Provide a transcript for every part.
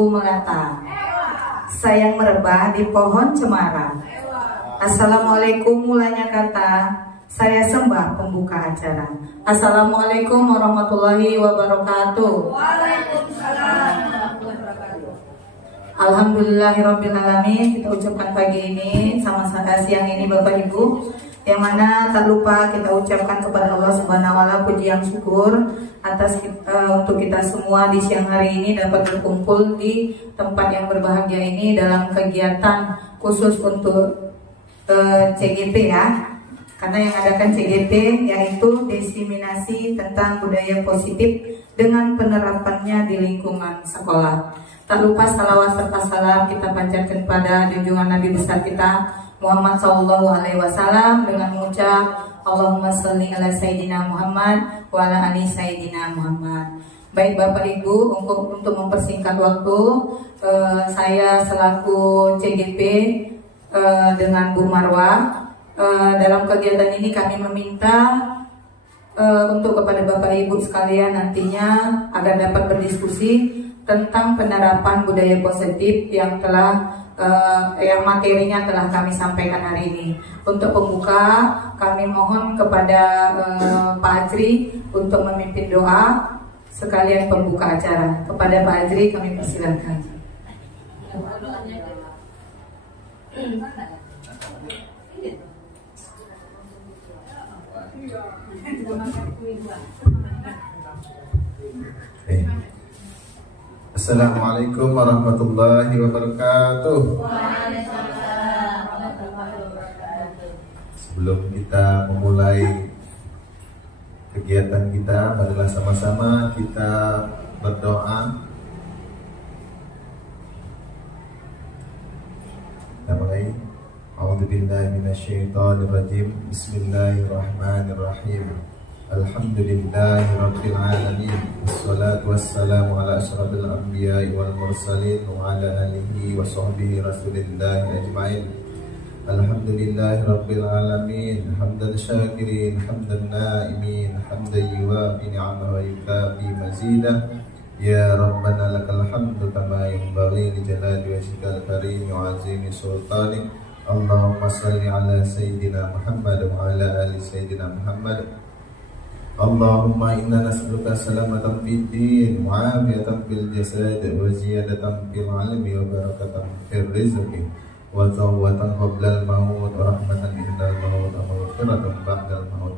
kuku melata, sayang merebah di pohon cemara. Assalamualaikum mulanya kata, saya sembah pembuka acara. Assalamualaikum warahmatullahi wabarakatuh. Waalaikumsalam. Alhamdulillahirrabbilalamin. Kita ucapkan pagi ini sama siang ini Bapak Ibu, yang mana tak lupa kita ucapkan kepada Allah Subhanahu wa Ta'ala puji yang syukur atas untuk kita semua di siang hari ini dapat berkumpul di tempat yang berbahagia ini dalam kegiatan khusus untuk CGP ya. Karena yang adakan CGP yaitu diseminasi tentang budaya positif dengan penerapannya di lingkungan sekolah. Tak lupa salawat serta salam kita panjatkan pada junjungan Nabi besar kita Muhammad SAW dengan mengucap Allahumma sholli ala Sayyidina Muhammad wa ala ali Sayyidina Muhammad. Baik Bapak Ibu, untuk mempersingkat waktu, saya selaku CGP dengan Bu Marwah dalam kegiatan ini kami meminta untuk kepada Bapak Ibu sekalian nantinya agar dapat berdiskusi tentang penerapan budaya positif yang materinya telah kami sampaikan hari ini. Untuk pembuka, kami mohon kepada Pak Ajri untuk memimpin doa sekalian pembuka acara. Kepada Pak Ajri kami persilakan. Assalamualaikum warahmatullahi wabarakatuh. Sebelum kita memulai kegiatan kita, marilah sama-sama kita berdoa. Kita mulai. A'udzubillahi minasyaitonirrajim. Bismillahirrahmanirrahim. Alhamdulillahi Rabbil Alamin. Wassalatu wassalamu ala ashrafil anbiya'i wal mursalin wa ala alihi wa sahbihi rasulillahi ajma'in. Alhamdulillahi Rabbil Alamin. Hamdan syakirin, hamdan na'imin, hamdan yuwafi ni'amahu wa yukafi mazidah. Ya Rabbana lakal hamdu kama yanbaghi li jalali wajhikal karim wa azimi sultanik. Allahumma salli ala Sayyidina Muhammad wa ala ali Sayyidina Muhammad. Allahumma inna nas'aluka salamatan fid din wa afiyatan fil jasad wa ziyadatan fil ilmi wa barakatan fil rizqi wa tawbatan qabla al maut wa rahmatan indal maut wa maghfiratan ba'dal maut.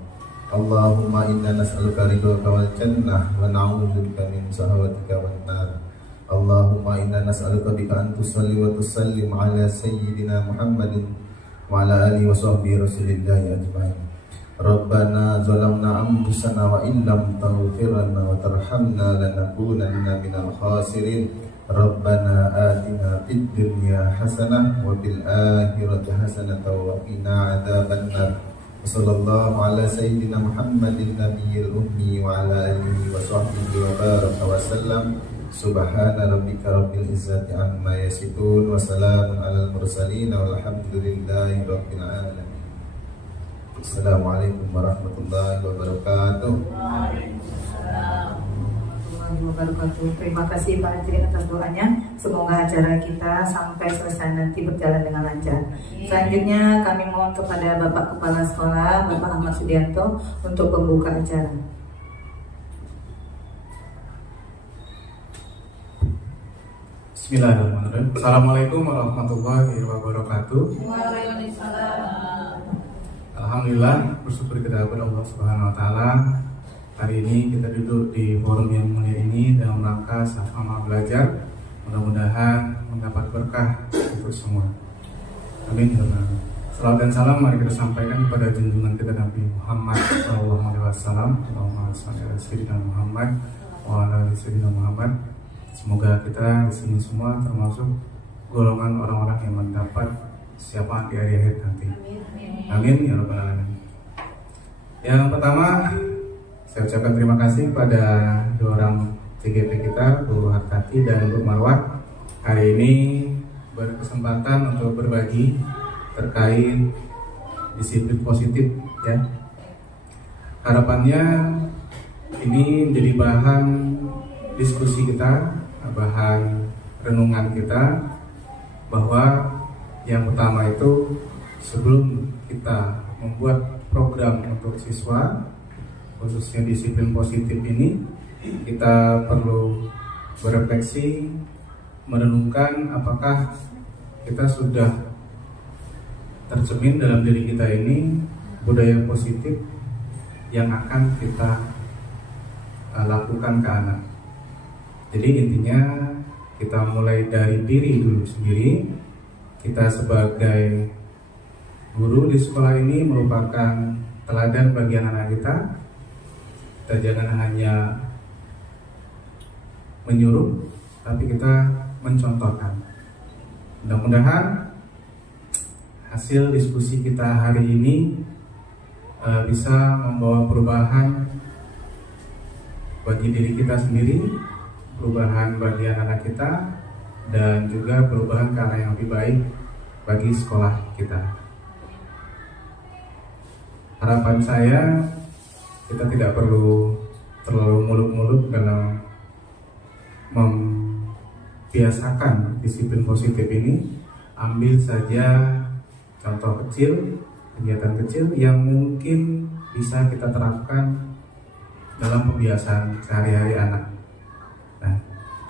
Allahumma inna nas'aluka ridhaka wal jannah wa na'udzubika min sahawatika wan nar. Allahumma inna nas'aluka bika an tusalli wa tusallim ala sayyidina Muhammadin wa ala alihi wa sahbihi rasulillahi ajma'in. Rabbana zalamna anfusana wa illam taghfir lana wa tarhamna lanakunanna minal khasirin. Rabbana atina fid dunya hasanah wa fil akhirati hasanah wa qina adzabannar. Sallallahu ala sayyidina Muhammadin nabiyil ummi wa ala alihi wa sahbihi wa baraka wa sallam. Subhana rabbika rabbil izzati amma yasifun wa salamun alal mursalin walhamdulillahi rabbil alamin. Assalamualaikum warahmatullahi wabarakatuh. Waalaikumsalam warahmatullahi wabarakatuh. Terima kasih Pak Ajri atas doanya. Semoga acara kita sampai selesai nanti berjalan dengan lancar. Selanjutnya kami mohon kepada Bapak Kepala Sekolah, Bapak Ahmad Sudianto, untuk pembuka acara. Bismillahirrahmanirrahim. Assalamualaikum warahmatullahi wabarakatuh. Waalaikumsalam. Alhamdulillah, bersyukur kita kepada Allah Subhanahu wa Ta'ala. Hari ini kita duduk di forum yang mulia ini dalam rangka sama belajar. Mudah-mudahan mendapat berkah untuk semua. Amin. Salawat dan salam mari kita sampaikan kepada junjungan kita Nabi Muhammad SAW. Allahumma shalli ala sayyidina Muhammad wa ala ali sayyidina Muhammad. Semoga kita di sini semua termasuk golongan orang-orang yang mendapat syafaat di hari akhir nanti. Amin ya rabbal alamin. Yang pertama, saya ucapkan terima kasih pada dua orang CGP kita, Bu Hartati dan Bu Marwah. Hari ini berkesempatan untuk berbagi terkait disiplin positif ya. Harapannya ini menjadi bahan diskusi kita, bahan renungan kita bahwa yang utama itu sebelum kita membuat program untuk siswa khususnya disiplin positif ini, kita perlu berefleksi, merenungkan apakah kita sudah tercermin dalam diri kita ini budaya positif yang akan kita lakukan ke anak. Jadi intinya kita mulai dari diri dulu sendiri. Kita sebagai guru di sekolah ini merupakan teladan bagi anak-anak kita. Kita jangan hanya menyuruh, tapi kita mencontohkan. Mudah-mudahan hasil diskusi kita hari ini bisa membawa perubahan bagi diri kita sendiri, perubahan bagi anak-anak kita, dan juga perubahan ke arah yang lebih baik bagi sekolah kita. Harapan saya, kita tidak perlu terlalu muluk-muluk dalam membiasakan disiplin positif ini. Ambil saja contoh kecil, kegiatan kecil yang mungkin bisa kita terapkan dalam pembiasaan sehari-hari anak. Nah,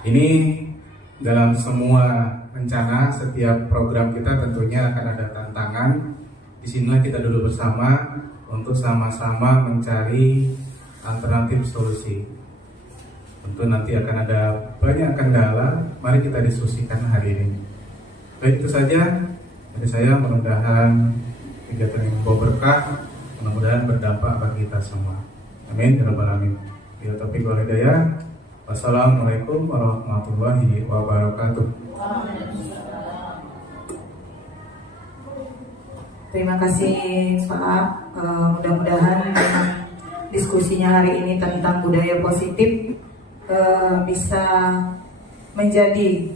ini dalam semua rencana, setiap program kita tentunya akan ada tantangan. Disinilah kita duduk bersama untuk sama-sama mencari alternatif solusi. Tentu nanti akan ada banyak kendala, mari kita diskusikan hari ini. Baik, itu saja dari saya. Mudah-mudahan kegiatan yang membawa berkah, mudah-mudahan berdampak bagi kita semua. Amin ya rabbal alamin. Bila taufiq wal hidayah. Wassalamualaikum warahmatullahi wabarakatuh. Terima kasih Pak. Mudah-mudahan diskusinya hari ini tentang budaya positif bisa menjadi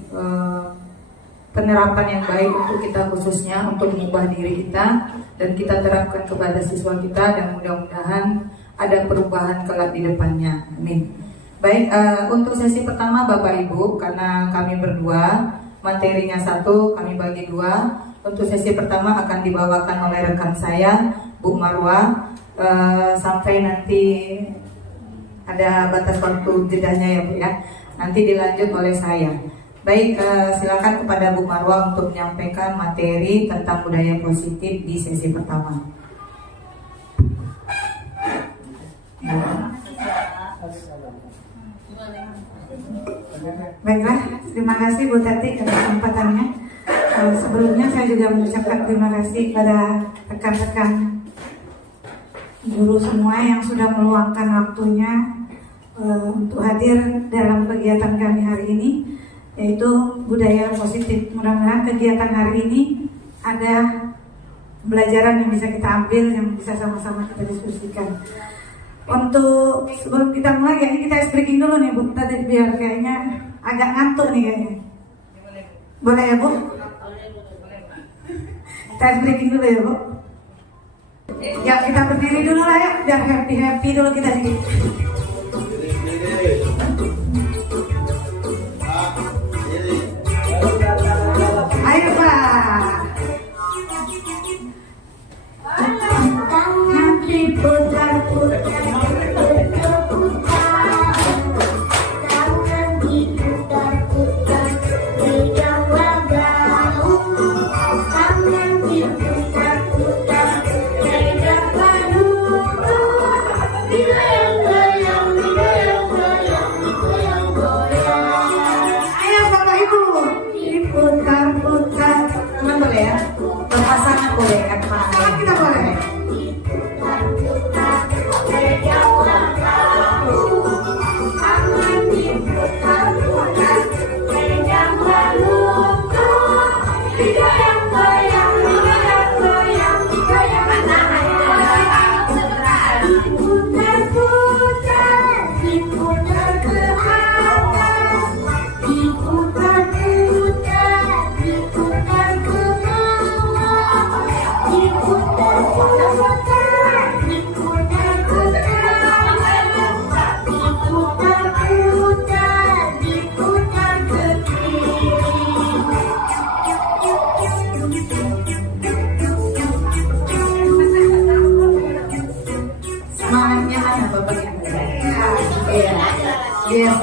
penerapan yang baik untuk kita, khususnya untuk mengubah diri kita, dan kita terapkan kepada siswa kita, dan mudah-mudahan ada perubahan kelak di depannya. Amin. Baik, untuk sesi pertama Bapak Ibu, karena kami berdua, materinya satu, kami bagi dua. Untuk sesi pertama akan dibawakan oleh rekan saya, Bu Marwa, sampai nanti ada batas waktu jedanya ya Bu ya. Nanti dilanjut oleh saya. Baik, silakan kepada Bu Marwa untuk menyampaikan materi tentang budaya positif di sesi pertama. Baiklah, terima kasih Bu Tati atas kesempatannya. Sebelumnya saya juga mengucapkan terima kasih pada rekan-rekan guru semua yang sudah meluangkan waktunya untuk hadir dalam kegiatan kami hari ini, yaitu budaya positif. Mudah-mudahan kegiatan hari ini ada pembelajaran yang bisa kita ambil, yang bisa sama-sama kita diskusikan. Untuk sebelum kita mulai, kayaknya kita ice breaking dulu nih Bu Tati, biar kayaknya agak ngantuk nih kayaknya. Boleh ya Bu? Kita ice breaking dulu ya Bu. Ya kita berdiri dulu lah ya, biar happy dulu kita sedikit. Ayo Pak. Tangan diputar-putar. Diputar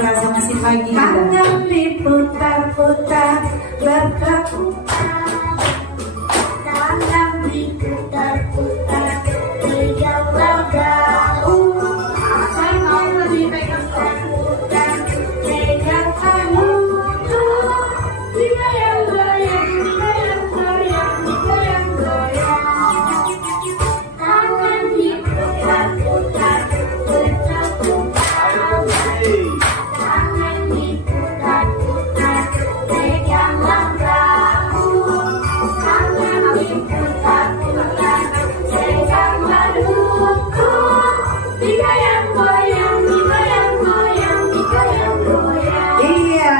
terasa masih pagi. Tangan diputar-putar berputar, tangan diputar-putar pegang gaung, tangan diputar-putar pegang tanganku, digoyang-goyang, digoyang-goyang, digoyang-goyang, tangan diputar-putar berputar, tangan diputar-putar pegang gaung, tangan diputar-putar pegang baluku, digoyang-goyang, digoyang-goyang, digoyang-goyang. Iya,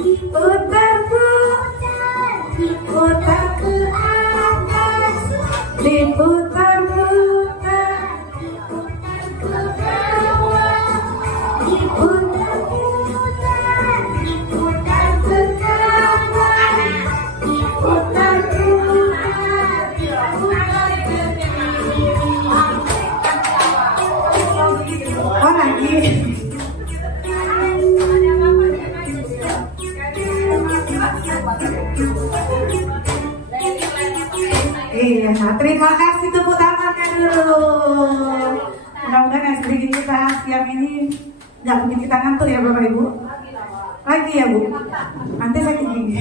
diputar-putar, diputar ke atas, diputar-putar, diputar ke bawah, diputar-putar, diputar ke kanan, diputar-putar, diputar ke kiri. Oh lagi. Iya, terima kasih tepuk tangannya dulu. Mudah-mudahan yang sedikit kita siang ini nggak bikin kita ngantuk ya Bapak Ibu. Lagi ya Bu, nanti saya gigi.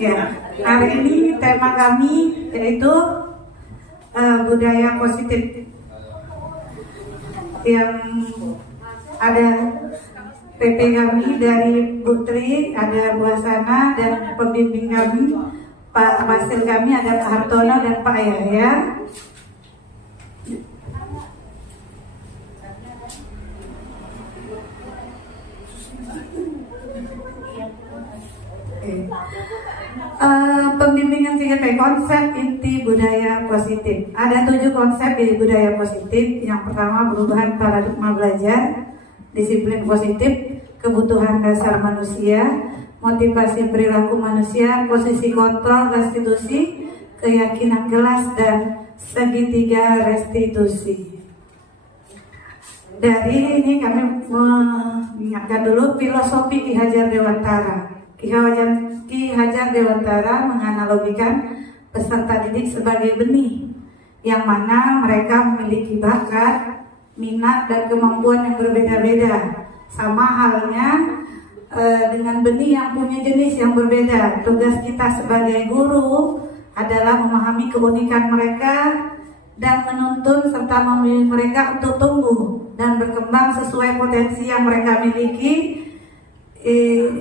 Ya, hari ini tema kami yaitu budaya positif yang ada PP kami dari Putri, ada Bu Hasana dan pembimbing kami Pak Masil kami ada Pak Hartono dan Pak Yahya. Pembimbingan 3P konsep inti budaya positif. Ada 7 konsep di budaya positif. Yang pertama perubahan paradigma belajar, disiplin positif, kebutuhan dasar manusia, motivasi perilaku manusia, posisi kontrol restitusi, keyakinan kelas dan segitiga restitusi. Dari ini kami mengingatkan dulu filosofi Ki Hajar Dewantara. Ki Hajar Dewantara menganalogikan peserta didik sebagai benih yang mana mereka memiliki bakat, minat dan kemampuan yang berbeda-beda. Sama halnya dengan benih yang punya jenis yang berbeda. Tugas kita sebagai guru adalah memahami keunikan mereka dan menuntun serta membimbing mereka untuk tumbuh dan berkembang sesuai potensi yang mereka miliki.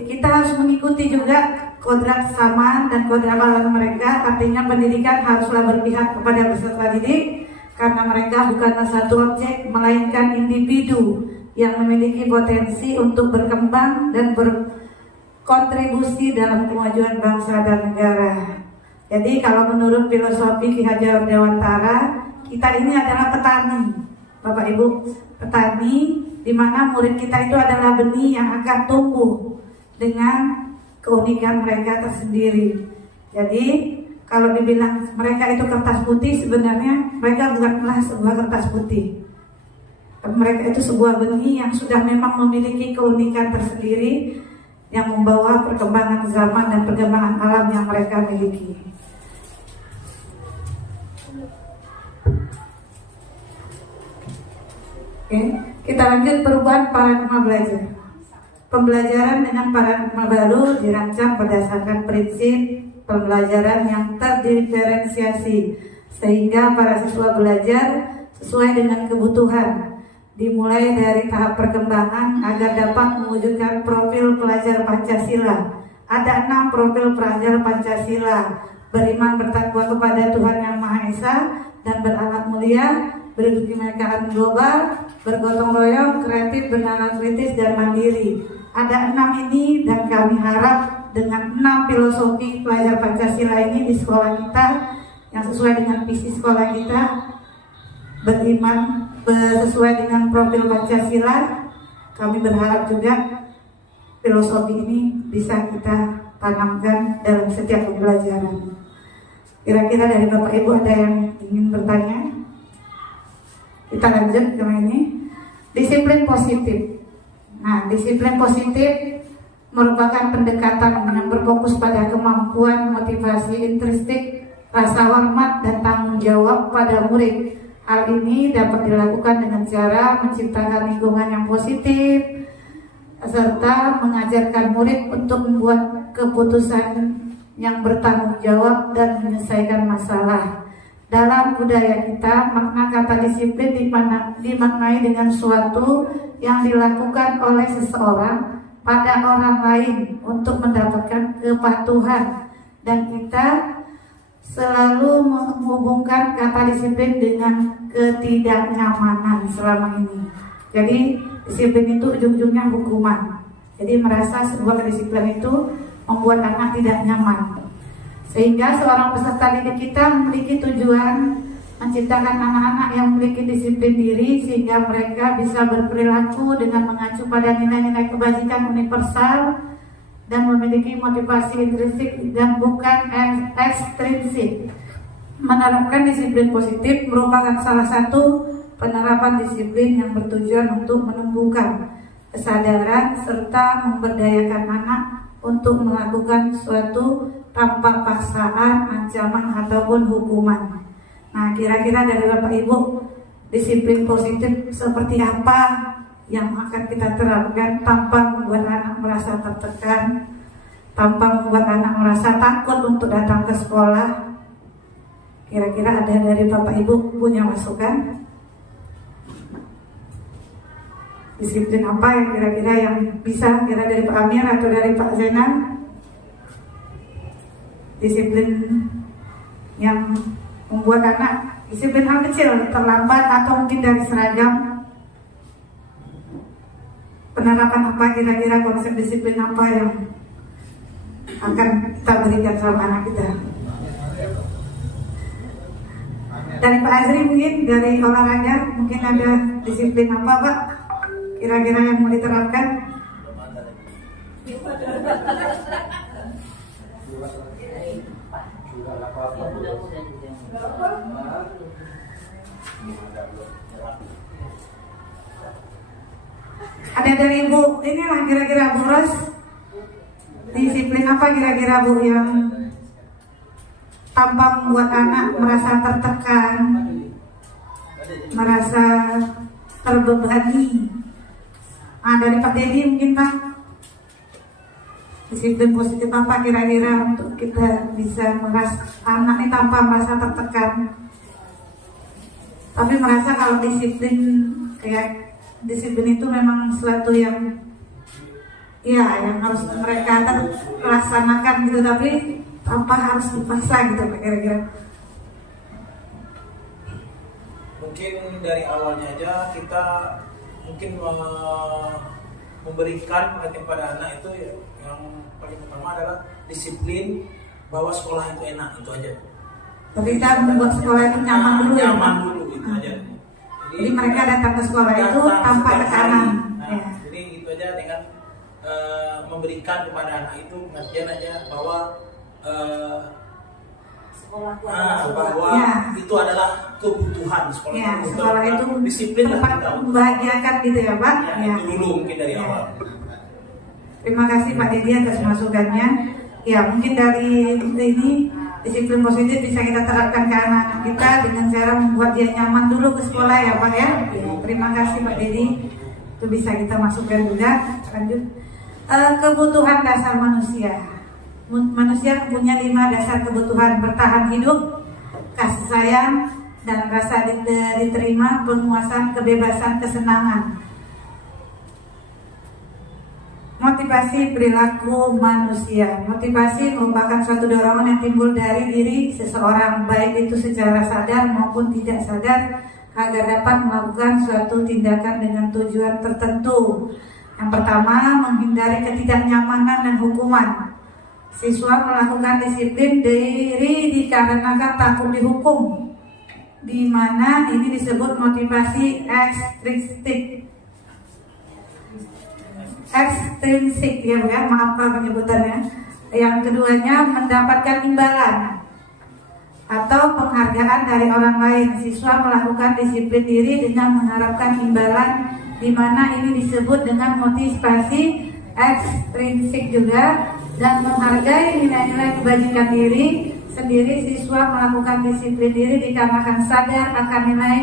Kita harus mengikuti juga kodrat kesamaan dan kodrat alam mereka. Artinya pendidikan haruslah berpihak kepada peserta didik karena mereka bukanlah satu objek melainkan individu yang memiliki potensi untuk berkembang dan berkontribusi dalam kemajuan bangsa dan negara. Jadi kalau menurut filosofi Ki Hajar Dewantara, kita ini adalah petani, Bapak Ibu, petani di mana murid kita itu adalah benih yang akan tumbuh dengan keunikan mereka tersendiri. Jadi kalau dibilang mereka itu kertas putih, sebenarnya mereka bukanlah sebuah kertas putih. Mereka itu sebuah benih yang sudah memang memiliki keunikan tersendiri yang membawa perkembangan zaman dan perkembangan alam yang mereka miliki. Oke, kita lanjut perubahan paradigma belajar. Pembelajaran dengan paradigma baru dirancang berdasarkan prinsip pembelajaran yang terdiferensiasi sehingga para siswa belajar sesuai dengan kebutuhan, dimulai dari tahap perkembangan agar dapat mewujudkan profil pelajar Pancasila. Ada 6 profil pelajar Pancasila: beriman bertakwa kepada Tuhan Yang Maha Esa dan berakhlak mulia, berkebinekaan global, bergotong royong, kreatif, bernalar kritis dan mandiri. Ada 6 ini dan kami harap dengan 6 filosofi pelajar Pancasila ini di sekolah kita yang sesuai dengan visi sekolah kita, beriman sesuai dengan profil Pancasila. Kami berharap juga filosofi ini bisa kita tanamkan dalam setiap pembelajaran. Kira-kira dari Bapak Ibu ada yang ingin bertanya? Kita lanjut ke ini. Disiplin positif. Nah, disiplin positif merupakan pendekatan yang berfokus pada kemampuan, motivasi intrinsik, rasa hormat, dan tanggung jawab pada murid. Hal ini dapat dilakukan dengan cara menciptakan lingkungan yang positif, serta mengajarkan murid untuk membuat keputusan yang bertanggung jawab dan menyelesaikan masalah. Dalam budaya kita, makna kata disiplin dimaknai dengan suatu yang dilakukan oleh seseorang pada orang lain untuk mendapatkan kepatuhan, dan kita selalu menghubungkan kata disiplin dengan ketidaknyamanan selama ini. Jadi disiplin itu ujung-ujungnya hukuman. Jadi merasa sebuah kedisiplinan itu membuat anak tidak nyaman. Sehingga seorang peserta didik kita memiliki tujuan menciptakan anak-anak yang memiliki disiplin diri, sehingga mereka bisa berperilaku dengan mengacu pada nilai-nilai kebajikan universal dan memiliki motivasi intrinsik dan bukan ekstrinsik. Menerapkan disiplin positif merupakan salah satu penerapan disiplin yang bertujuan untuk menumbuhkan kesadaran serta memberdayakan anak untuk melakukan suatu tanpa paksaan, ancaman, ataupun hukuman. Nah, kira-kira dari Bapak Ibu, disiplin positif seperti apa yang akan kita terapkan tanpa membuat anak merasa tertekan, tanpa membuat anak merasa takut untuk datang ke sekolah? Kira-kira ada dari Bapak Ibu punya masukan? Disiplin apa yang kira-kira yang bisa, kira dari Pak Amir atau dari Pak Zainal? Disiplin yang membuat anak, disiplin hal kecil, terlambat atau mungkin dari seragam. Penerapan apa kira-kira, konsep disiplin apa yang akan kita berikan sama anak kita? Dari Pak Azri mungkin, dari olahraga mungkin ada disiplin apa Pak kira-kira yang mau diterapkan? Ada dari Ibu, inilah kira-kira Bu Ros, disiplin apa kira-kira Bu yang tanpa membuat anak merasa tertekan, merasa terbebani? Nah, dari Pak Dedi mungkin Pak, disiplin positif apa kira-kira untuk kita bisa merasa anak ini tanpa merasa tertekan, tapi merasa kalau disiplin, kayak disiplin itu memang sesuatu yang yang harus mereka laksanakan gitu, tapi tanpa harus dipaksa gitu Pak kira-kira. Mungkin dari awalnya aja kita mungkin memberikan perhatian pada anak itu yang paling utama adalah disiplin bahwa sekolah itu enak, itu aja. Tapi kita membuat sekolah itu nyaman dulu ya Pak. Nyaman dulu itu aja. Jadi mereka datang ke sekolah itu tanpa tekanan. Nah, jadi itu aja, dengan memberikan kepada anak itu pengertian aja bahwa bahwa itu adalah kebutuhan sekolah. Sekolah itu disiplin tempat membahagiakan gitu ya Pak. Itu dulu mungkin dari awal. Terima kasih Pak Dedi atas masukannya. Ya, mungkin dari ini disiplin positif bisa kita terapkan ke anak-anak kita dengan cara membuat dia nyaman dulu ke sekolah ya Pak ya. Terima kasih Pak Dedi. Itu bisa kita masukkan juga. Lanjut. Kebutuhan dasar manusia. Manusia punya 5 dasar kebutuhan: bertahan hidup, kasih sayang, dan rasa diterima, penguasaan, kebebasan, kesenangan. Motivasi perilaku manusia. Motivasi merupakan suatu dorongan yang timbul dari diri seseorang, baik itu secara sadar maupun tidak sadar, agar dapat melakukan suatu tindakan dengan tujuan tertentu. Yang pertama, menghindari ketidaknyamanan dan hukuman. Siswa melakukan disiplin diri dikarenakan takut dihukum, di mana ini disebut motivasi ekstrinsik. Ekstrinsik ya bukan, maaf kalau penyebutannya. Yang keduanya, mendapatkan imbalan atau penghargaan dari orang lain. Siswa melakukan disiplin diri dengan mengharapkan imbalan di mana ini disebut dengan motivasi ekstrinsik juga, dan menghargai nilai-nilai kebajikan diri sendiri. Siswa melakukan disiplin diri dikarenakan sadar akan nilai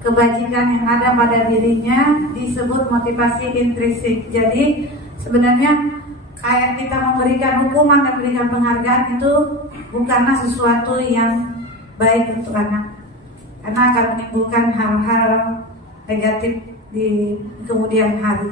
kebajikan yang ada pada dirinya, disebut motivasi intrinsik. Jadi sebenarnya kayak kita memberikan hukuman dan memberikan penghargaan itu bukanlah sesuatu yang baik untuk anak, karena akan menimbulkan hal-hal negatif di kemudian hari.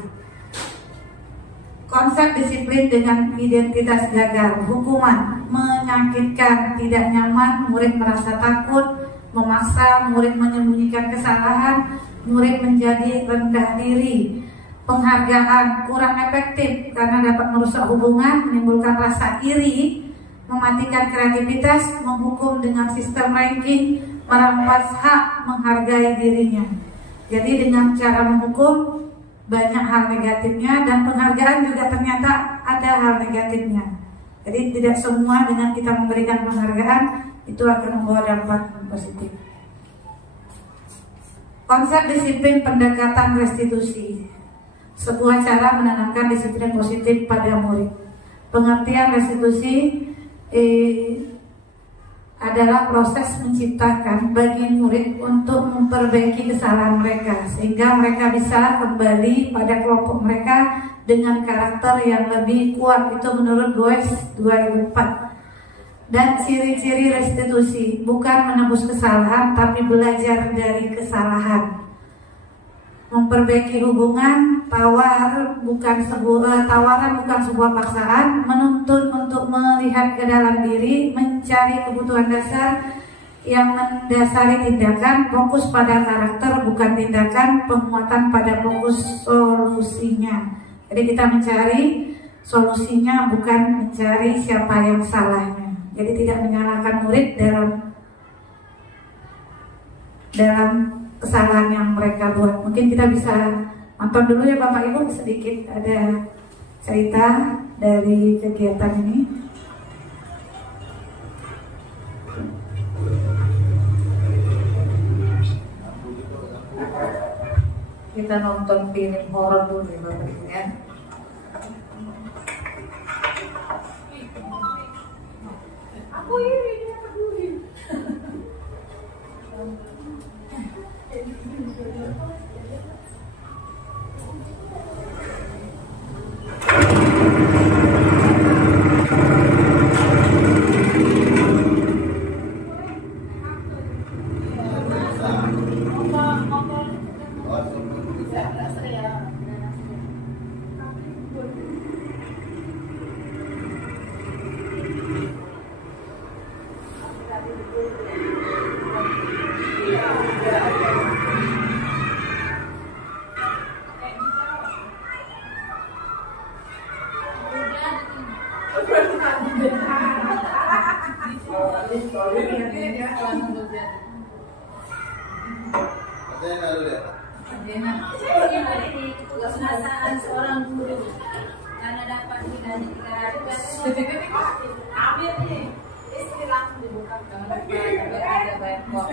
Konsep disiplin dengan identitas gagal, hukuman, menyakitkan, tidak nyaman, murid merasa takut, memaksa, murid menyembunyikan kesalahan, murid menjadi rendah diri. Penghargaan kurang efektif karena dapat merusak hubungan, menimbulkan rasa iri, mematikan kreativitas, menghukum dengan sistem ranking, merampas hak menghargai dirinya. Jadi dengan cara menghukum banyak hal negatifnya, dan penghargaan juga ternyata ada hal negatifnya. Jadi tidak semua dengan kita memberikan penghargaan itu akan membawa dampak positif. Konsep disiplin pendekatan restitusi, sebuah cara menanamkan disiplin positif pada murid. Pengertian restitusi adalah proses menciptakan bagi murid untuk memperbaiki kesalahan mereka sehingga mereka bisa kembali pada kelompok mereka dengan karakter yang lebih kuat. Itu menurut Goes 2004. Dan ciri-ciri restitusi bukan menebus kesalahan tapi belajar dari kesalahan. Memperbaiki hubungan, tawaran bukan sebuah paksaan, menuntun untuk melihat ke dalam diri, mencari kebutuhan dasar yang mendasari tindakan, fokus pada karakter bukan tindakan, penguatan pada fokus solusinya. Jadi kita mencari solusinya bukan mencari siapa yang salahnya. Jadi tidak menyalahkan murid dalam kesalahan yang mereka buat. Mungkin kita bisa nonton dulu ya Bapak Ibu, sedikit ada cerita dari kegiatan ini. Kita nonton film horor dulu ya Bapak Ibu ya. Kesusahan seorang guru karena dapat dikasih 300 ambil nih istri langsung dibuka kamar ada banyak kok.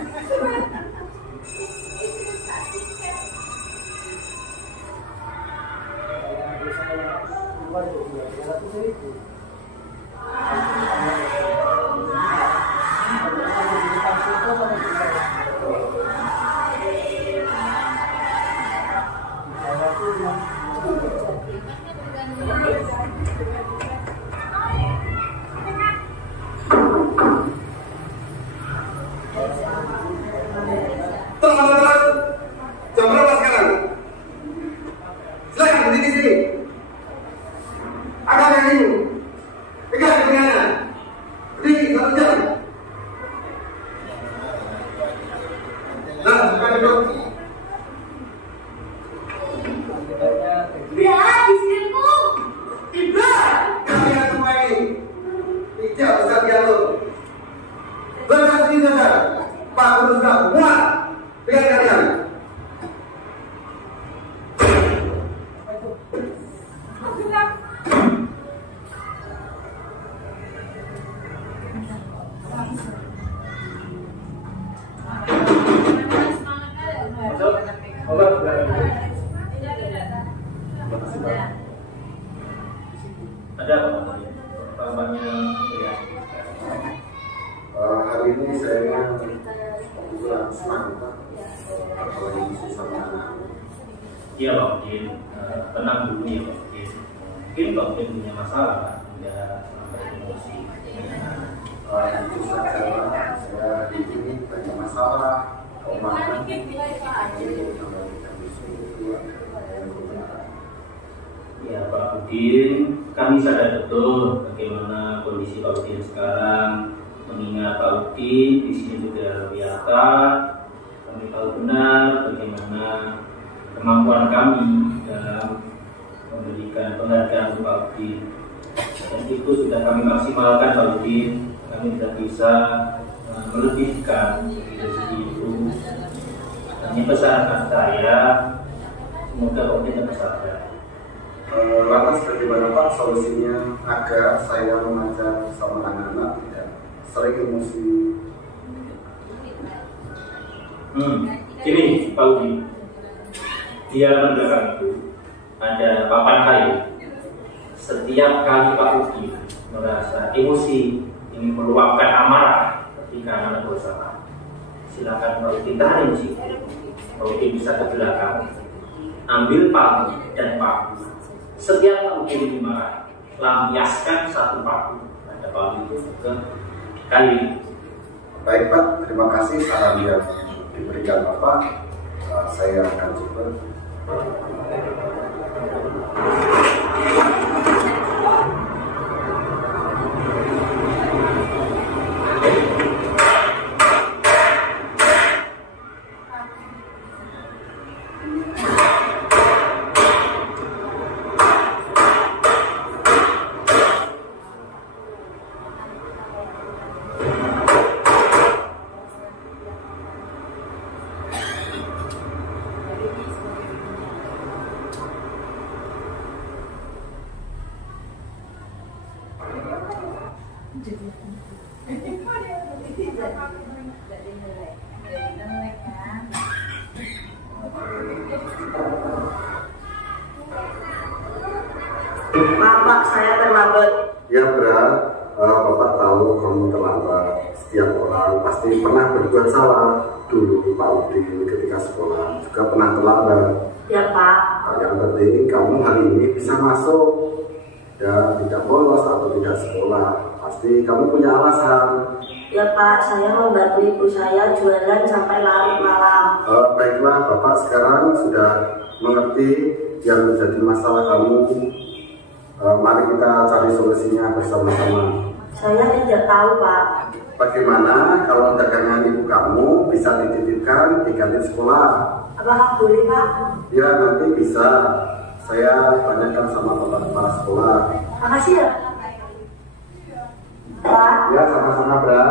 Jam berapa sekarang? Silakan berdiri di sini. Ada yang ini. Pegang pengennya. Berdiri 1 jam. Nah, bukan duduk. Udah, istriku. Tidak. Kalian semua ini tidak bisa diatur. Berhenti saja. Pak Guru sudah muat dengan kalian. semangat Pak. Apalagi susah banget. Iya Pak Udin, tenang dulu ya Pak Udin. Mungkin Pak Udin punya masalah Pak, tidak sampai emosi. Itu saja Pak. Saya di sini banyak masalah. Keuangan. Ya Pak Udin, kami sadar betul bagaimana kondisi Pak Udin sekarang. Mengingat Pak Udin di sini juga biasa, kami tahu benar bagaimana kemampuan kami dalam memberikan penghargaan untuk Pak Udin. Dan itu sudah kami maksimalkan Pak Udin. Kami tidak bisa melebihkan rezeki itu. Hanya pesan saya, semoga Pak Udin tetap sabar. Lantas bagaimana Pak solusinya agar saya mengajar sama anak-anak tidak sering emosi? Ini Pak Udin, di halaman belakang itu ada papan kayu. Setiap kali Pak Udin merasa emosi, ingin meluapkan amarah ketika anak berusaha, silakan Pak Udin tarik sih. Pak Udin bisa ke belakang, ambil palu dan paku. Setiap Pak Udin ini marah, lampiaskan satu paku pada palu itu ke kayu. Baik Pak, terima kasih saran yang diberikan Bapak. Saya akan coba. Maaf Pak, saya terlambat. Ya berat, Bapak tahu kamu terlambat. Setiap orang pasti pernah berbuat salah. Dulu Pak Udin ketika sekolah juga pernah terlambat. Ya Pak. Yang penting kamu hari ini bisa masuk dan tidak bolos atau tidak sekolah. Pasti kamu punya alasan. Ya Pak, saya membantu ibu saya jualan sampai larut malam. Baiklah, Bapak sekarang sudah mengerti yang menjadi masalah kamu. Mari kita cari solusinya bersama-sama. Saya tidak tahu Pak. Bagaimana kalau dagangan ibu kamu bisa dititipkan di kantin sekolah? Apakah boleh Pak? Ya nanti bisa. Saya tanyakan sama bapak kepala sekolah. Makasih ya Pak. Ya sama-sama Bra.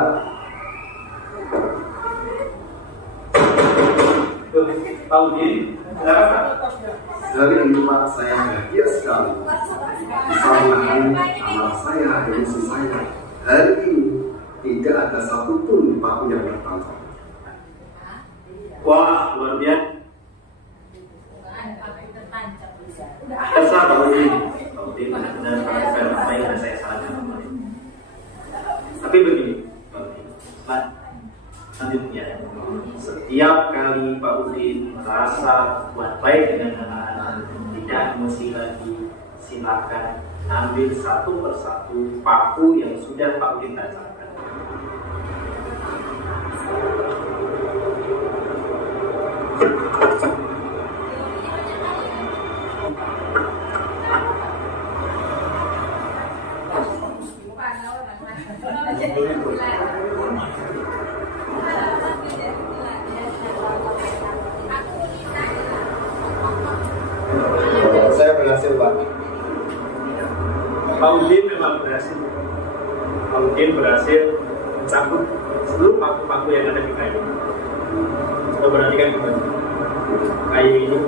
Pak Udin, silakan Pak. Dari ini Pak saya bahagia sekali bisa menahan amarah saya, emosi saya. Hari ini tidak ada satupun Pak yang tertangkap. Wah, luar biasa. Besar Pak Udin. Pak Udin benar-benar melakukan apa yang sudah saya sarankan kemarin. Tapi begini, Pak Udin, Pak, selanjutnya setiap kali Pak Udin merasa buat baik dengan anak-anak, tidak emosi lagi, silakan ambil satu persatu paku yang sudah Pak Udin tajamkan. Saya berhasil Pak. Pak Udin memang berhasil. Pak Udin berhasil mencabut seluruh paku-paku yang ada di kayu. Kita perhatikan kembali kayu ini,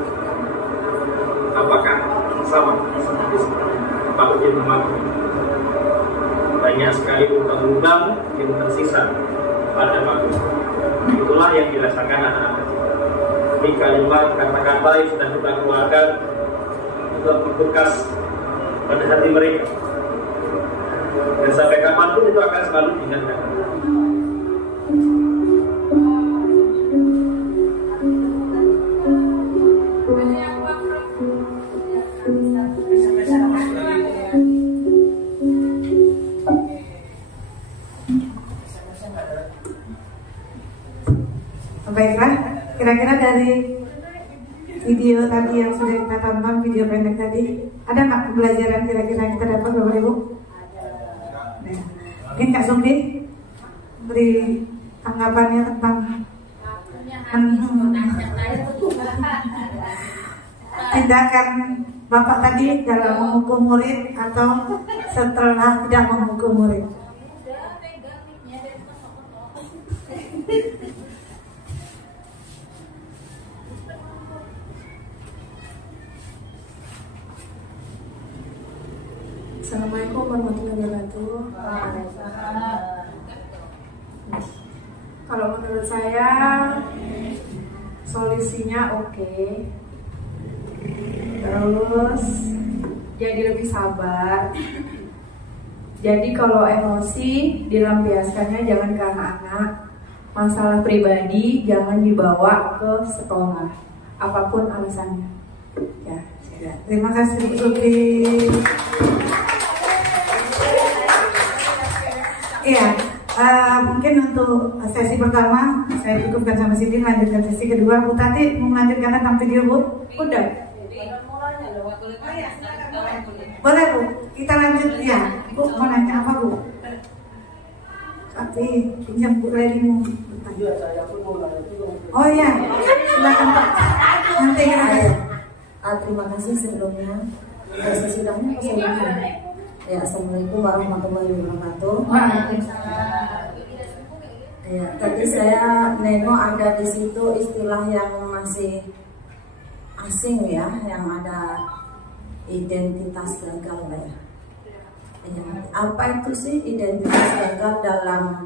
apakah sama seperti Pak Udin memaku? Banyak sekali lubang-lubang yang tersisa pada paku. Itulah yang dirasakan anak-anak. Ini kalimat kata-kata yang sudah kita keluarkan untuk membekas pada hati mereka, dan sampai kapanpun itu akan selalu diingatkan. Baiklah, kira-kira dari video tadi yang sudah kita tonton, video pendek tadi, ada nggak pembelajaran kira-kira yang kita dapat Bapak Ibu? Nah, mungkin Kak Sumdi beri tanggapannya tentang tindakan Bapak tadi dalam menghukum murid atau setelah tidak menghukum murid. Assalamualaikum warahmatullahi wabarakatuh. Kalau menurut saya solusinya oke. Terus jadi lebih sabar. Jadi kalau emosi dilampiaskannya jangan ke anak-anak. Masalah pribadi jangan dibawa ke sekolah, apapun alasannya. Ya, sudah. Terima kasih Bu Sukri. Iya, mungkin untuk sesi pertama saya cukupkan sampai sini. Lanjutkan sesi kedua. Bu Tati mau melanjutkan tentang video Bu? Udah. Boleh Bu, kita lanjut ya. Bu mau nanya apa Bu? Tapi pinjam Bu Lelimu. Oh iya, silakan Pak. Nanti kita. Terima kasih sebelumnya. Sidangnya ya, Assalamualaikum warahmatullahi wabarakatuh. Ya, tadi saya neno ada di situ istilah yang masih asing ya, yang ada identitas gagal ya. Ya, apa itu sih identitas gagal dalam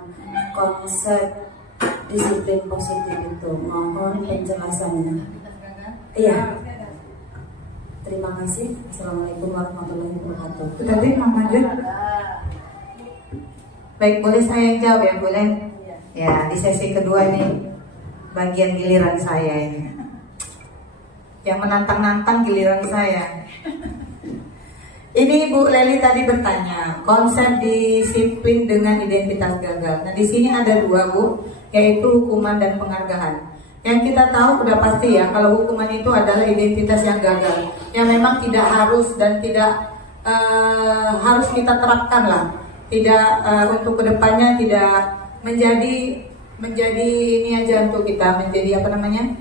konsep disiplin positif itu? Mohon penjelasannya. Iya. Terima kasih. Assalamualaikum warahmatullahi wabarakatuh. Tadi mau lanjut. Baik, boleh saya yang jawab ya, boleh? Ya, di sesi kedua ini bagian giliran saya ini. Yang menantang-nantang giliran saya. Ini Bu Leli tadi bertanya konsep disiplin dengan identitas gagal. Nah, di sini ada dua Bu, yaitu hukuman dan penghargaan. Yang kita tahu udah pasti ya, kalau hukuman itu adalah identitas yang gagal, yang memang tidak harus dan tidak harus kita terapkan lah. Tidak untuk kedepannya tidak menjadi ini aja untuk kita menjadi apa namanya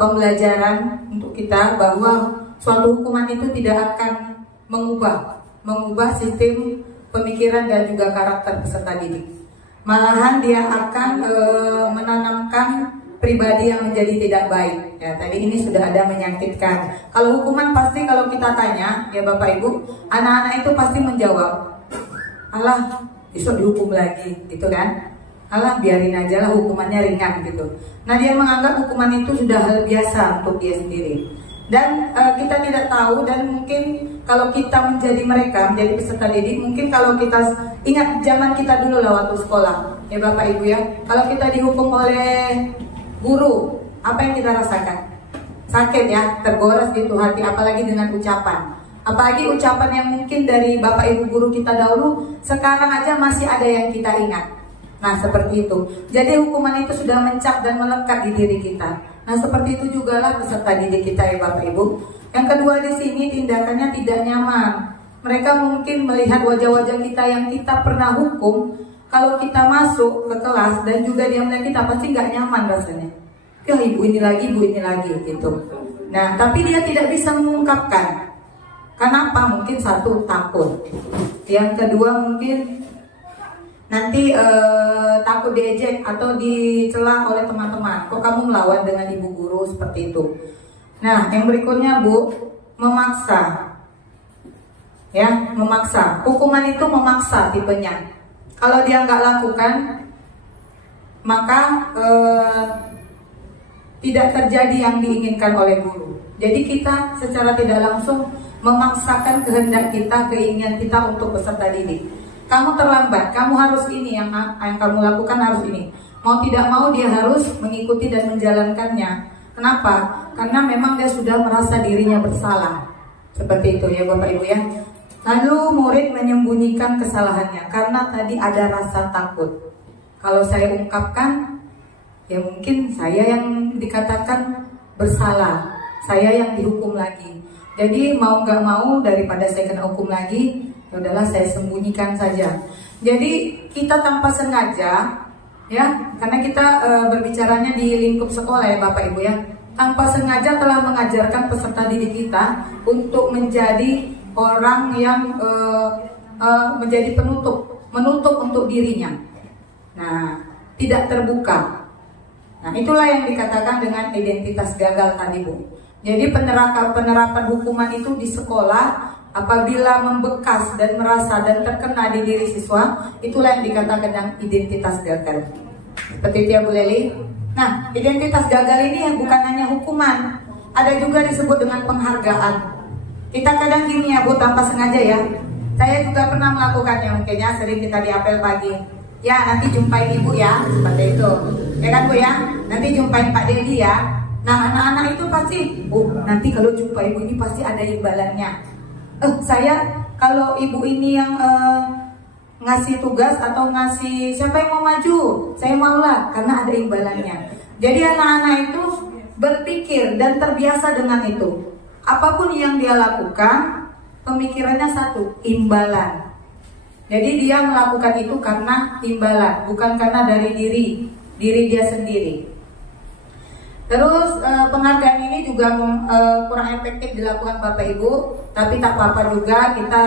pembelajaran untuk kita bahwa suatu hukuman itu tidak akan mengubah sistem pemikiran dan juga karakter peserta didik. Malahan dia akan menanamkan pribadi yang menjadi tidak baik. Ya, tadi ini sudah ada menyakitkan. Kalau hukuman pasti kalau kita tanya, ya Bapak Ibu, anak-anak itu pasti menjawab, alah, besok dihukum lagi, gitu kan? Alah, biarin aja lah hukumannya ringan gitu. Nah, dia menganggap hukuman itu sudah hal biasa untuk dia sendiri. Dan kita tidak tahu, dan mungkin kalau kita menjadi mereka, menjadi peserta didik, mungkin kalau kita ingat zaman kita dulu lah waktu sekolah, ya Bapak Ibu ya, kalau kita dihukum oleh guru, apa yang kita rasakan? Sakit ya, tergores gitu hati, apalagi dengan ucapan. Apalagi ucapan yang mungkin dari Bapak Ibu guru kita dahulu, sekarang aja masih ada yang kita ingat. Nah, seperti itu. Jadi hukuman itu sudah mencap dan melekat di diri kita. Nah, seperti itu juga lah peserta didik kita ya Bapak Ibu. Yang kedua di sini tindakannya tidak nyaman. Mereka mungkin melihat wajah-wajah kita yang kita pernah hukum. Kalau kita masuk ke kelas dan juga dia melihat kita, pasti nggak nyaman rasanya. Ya ibu ini lagi gitu. Nah, tapi dia tidak bisa mengungkapkan. Kenapa? Mungkin satu, takut. Yang kedua mungkin nanti takut diejek atau dicela oleh teman-teman. Kok kamu melawan dengan ibu guru seperti itu? Nah, yang berikutnya Bu, memaksa. Ya, memaksa. Hukuman itu memaksa tipenya. Kalau dia nggak lakukan, maka tidak terjadi yang diinginkan oleh guru. Jadi kita secara tidak langsung memaksakan kehendak kita, keinginan kita untuk peserta didik. Kamu terlambat, kamu harus ini, yang kamu lakukan harus ini. Mau tidak mau dia harus mengikuti dan menjalankannya. Kenapa? Karena memang dia sudah merasa dirinya bersalah. Seperti itu ya Bapak Ibu ya. Lalu murid menyembunyikan kesalahannya karena tadi ada rasa takut. Kalau saya ungkapkan, ya mungkin saya yang dikatakan bersalah, saya yang dihukum lagi. Jadi mau nggak mau daripada saya kena hukum lagi, ya udahlah saya sembunyikan saja. Jadi kita tanpa sengaja, ya, karena kita berbicaranya di lingkup sekolah ya Bapak Ibu ya, tanpa sengaja telah mengajarkan peserta didik kita untuk menjadi orang yang menjadi menutup untuk dirinya. Nah, tidak terbuka. Nah, itulah yang dikatakan dengan identitas gagal tadi, Bu. Jadi penerapan hukuman itu di sekolah apabila membekas dan merasa dan terkena di diri siswa, itulah yang dikatakan dengan identitas gagal. Seperti itu ya Bu Leli. Nah, identitas gagal ini yang bukan hanya hukuman, ada juga disebut dengan penghargaan. Kita kadang gini ya Bu, tanpa sengaja ya. Saya juga pernah melakukannya, mungkin ya, sering kita di apel pagi. Ya, nanti jumpain ibu ya, seperti itu. Ya kan Bu ya? Nanti jumpain Pak Dedi ya. Nah, anak-anak itu pasti, nanti kalau jumpa ibu ini pasti ada imbalannya. Saya kalau ibu ini yang ngasih tugas atau ngasih siapa yang mau maju, saya maulah karena ada imbalannya. Jadi anak-anak itu berpikir dan terbiasa dengan itu. Apapun yang dia lakukan, pemikirannya satu, imbalan. Jadi dia melakukan itu karena imbalan, bukan karena dari diri dia sendiri. Terus penghargaan ini juga kurang efektif dilakukan Bapak Ibu, tapi tak apa-apa juga kita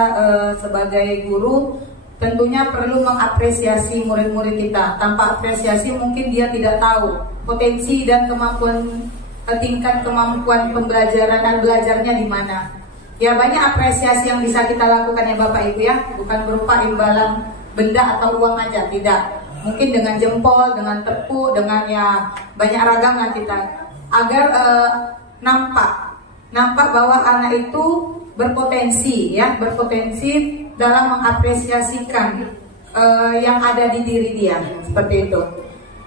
sebagai guru tentunya perlu mengapresiasi murid-murid kita. Tanpa apresiasi mungkin dia tidak tahu potensi dan tingkat kemampuan pembelajaran dan belajarnya di mana. Ya, banyak apresiasi yang bisa kita lakukan ya Bapak Ibu ya, bukan berupa imbalan benda atau uang aja, tidak. Mungkin dengan jempol, dengan tepuk, dengan ya banyak ragam lah kita, agar nampak bahwa anak itu berpotensi ya, berpotensi dalam mengapresiasikan yang ada di diri dia, seperti itu.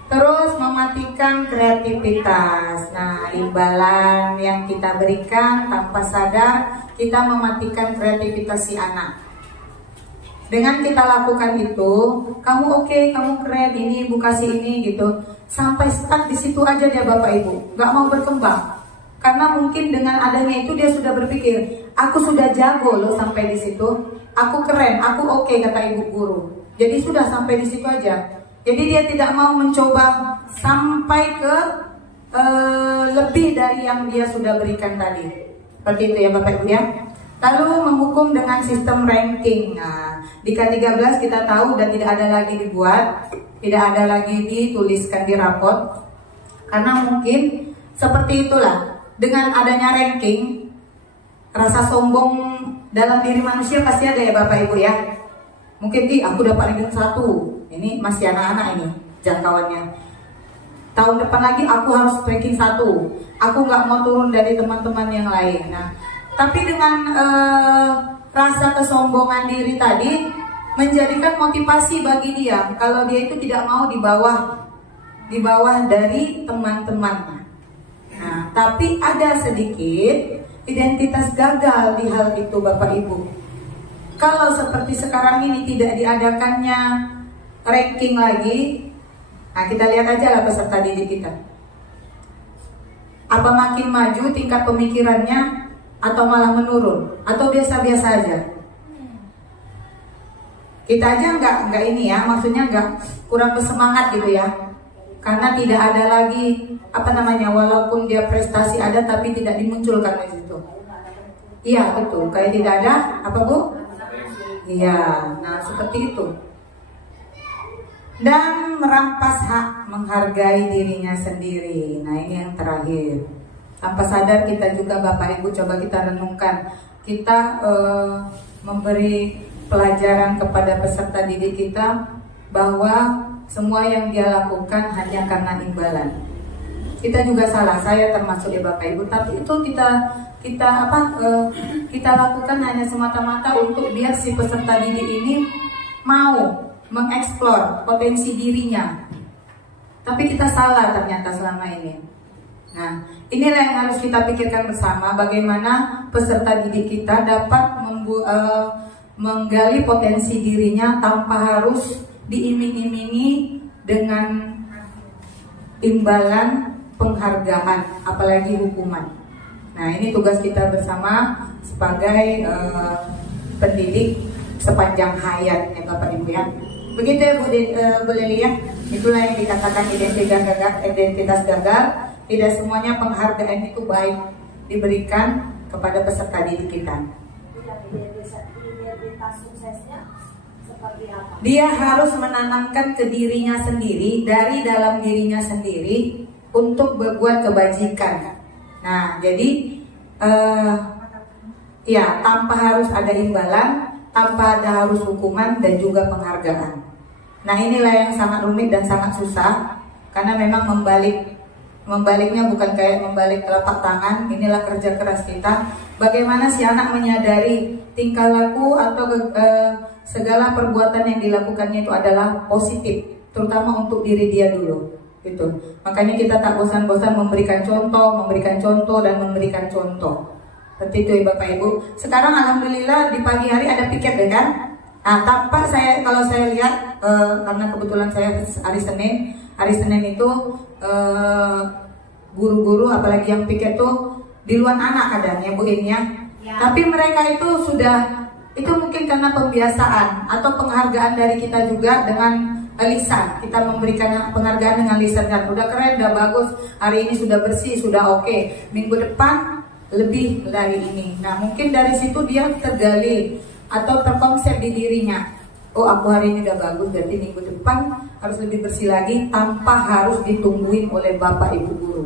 Terus mematikan kreativitas. Nah, imbalan yang kita berikan tanpa sadar kita mematikan kreativitas si anak. Dengan kita lakukan itu, kamu oke, kamu keren, ini ibu kasih ini gitu. Sampai stuck di situ aja dia Bapak Ibu, nggak mau berkembang. Karena mungkin dengan adanya itu dia sudah berpikir, aku sudah jago loh sampai di situ, aku keren, aku oke kata ibu guru. Jadi sudah sampai di situ aja. Jadi dia tidak mau mencoba sampai ke lebih dari yang dia sudah berikan tadi. Seperti itu ya Bapak Ibu ya. Lalu menghukum dengan sistem ranking. Nah, di K13 kita tahu dan tidak ada lagi dibuat, tidak ada lagi dituliskan di rapot. Karena mungkin seperti itulah, dengan adanya ranking, rasa sombong dalam diri manusia pasti ada ya Bapak Ibu ya. Mungkin aku dapat ranking 1. Ini masih anak-anak ini jangkauannya. Tahun depan lagi aku harus ranking 1. Aku nggak mau turun dari teman-teman yang lain. Nah, tapi dengan rasa kesombongan diri tadi menjadikan motivasi bagi dia kalau dia itu tidak mau di bawah dari teman-temannya. Nah, tapi ada sedikit identitas gagal di hal itu Bapak Ibu. Kalau seperti sekarang ini tidak diadakannya ranking lagi, nah kita lihat aja lah peserta didik kita. Apa makin maju tingkat pemikirannya atau malah menurun atau biasa-biasa aja? Kita aja nggak ini ya, maksudnya nggak kurang bersemangat gitu ya, karena tidak ada lagi walaupun dia prestasi ada tapi tidak dimunculkan di situ. Iya betul, kayak tidak ada apa Bu? Iya, nah seperti itu. Dan merampas hak menghargai dirinya sendiri. Nah ini yang terakhir. Tanpa sadar kita juga Bapak Ibu coba kita renungkan. Kita memberi pelajaran kepada peserta didik kita bahwa semua yang dia lakukan hanya karena imbalan. Kita juga salah, saya termasuk ya Bapak Ibu. Tapi itu kita lakukan hanya semata-mata untuk biar si peserta didik ini mau mengeksplor potensi dirinya. Tapi kita salah ternyata selama ini. Nah, inilah yang harus kita pikirkan bersama, bagaimana peserta didik kita dapat menggali potensi dirinya tanpa harus diiming-imingi dengan imbalan penghargaan, apalagi hukuman. Nah, ini tugas kita bersama sebagai pendidik sepanjang hayat ya Bapak Ibu ya. Begitu ya Bu Leli ya. Itulah yang dikatakan identitas gagal. Tidak semuanya penghargaan itu baik diberikan kepada peserta didik kita. Identitas suksesnya seperti apa? Dia harus menanamkan ke dirinya sendiri, dari dalam dirinya sendiri untuk berbuat kebajikan. Nah, jadi ya tanpa harus ada imbalan, tanpa ada harus hukuman dan juga penghargaan. Nah, inilah yang sangat rumit dan sangat susah, karena memang membaliknya bukan kayak membalik telapak tangan. Inilah kerja keras kita. Bagaimana si anak menyadari tingkah laku atau segala perbuatan yang dilakukannya itu adalah positif, terutama untuk diri dia dulu. Gitu. Makanya kita tak bosan-bosan memberikan contoh dan memberikan contoh. Seperti itu ya Bapak Ibu. Sekarang alhamdulillah di pagi hari ada piket ya kan? Nah, kalau saya lihat karena kebetulan saya hari Senin itu guru-guru apalagi yang piket tuh di luar anak ada nyebuin ya. Tapi mereka itu mungkin karena pembiasaan atau penghargaan dari kita juga dengan lisan. Kita memberikan penghargaan dengan lisan kan, udah keren, udah bagus, hari ini sudah bersih, sudah oke. Minggu depan lebih dari ini. Nah, mungkin dari situ dia tergali atau terkonsep di dirinya. Oh, aku hari ini udah bagus, berarti minggu depan harus lebih bersih lagi tanpa harus ditungguin oleh Bapak Ibu guru.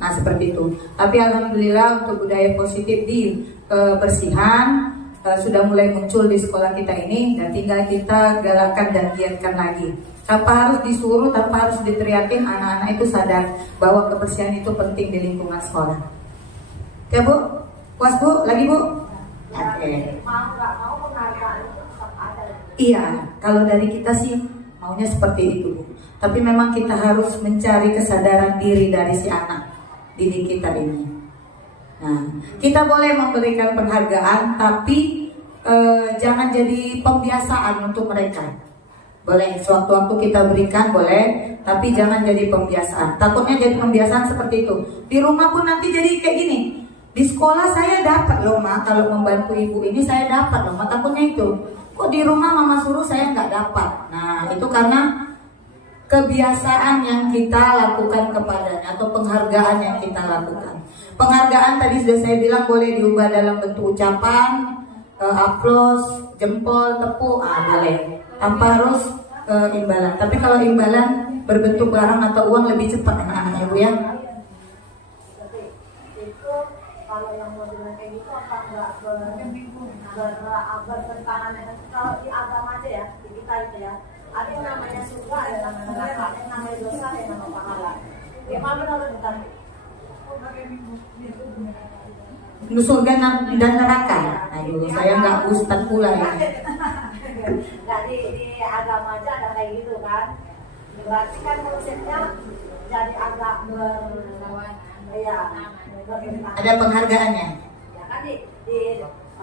Nah, seperti itu. Tapi alhamdulillah untuk budaya positif di kebersihan sudah mulai muncul di sekolah kita ini, dan tinggal kita galakkan dan giatkan lagi. Tanpa harus disuruh, tanpa harus diteriakin, anak-anak itu sadar bahwa kebersihan itu penting di lingkungan sekolah. Ya Bu, puas Bu, lagi Bu? Oke. Mau nggak mau penghargaan itu tetap ada. Iya, kalau dari kita sih maunya seperti itu Bu. Tapi memang kita harus mencari kesadaran diri dari si anak didik kita ini. Nah, kita boleh memberikan penghargaan, tapi jangan jadi pembiasaan untuk mereka. Boleh, sewaktu-waktu kita berikan, boleh, tapi jangan jadi pembiasaan. Takutnya jadi pembiasaan seperti itu. Di rumah pun nanti jadi kayak gini. Di sekolah saya dapat loh Ma, kalau membantu ibu ini saya dapat loh Ma, takutnya itu. Kok di rumah mama suruh saya nggak dapat. Nah, itu karena kebiasaan yang kita lakukan kepadanya atau penghargaan yang kita lakukan. Penghargaan tadi sudah saya bilang boleh diubah dalam bentuk ucapan, aplaus, jempol, tepuk, boleh. Tanpa harus imbalan. Tapi kalau imbalan berbentuk barang atau uang lebih cepat anak-anak ya Bu ya. Itu kalau yang modelnya kayak gitu apa enggak bertentangan dengan, kalau di agama aja ya, di kita itu ya. Ada yang namanya surga, ada yang namanya neraka, ada yang namanya dosa, ada yang namanya pahala. Gimana menurut kita? Surga dan neraka. Aduh, saya nggak ustad pula ya. Nah, di agama aja ada kayak gitu kan. Berarti kan konsepnya jadi agak ada penghargaannya. Ya kan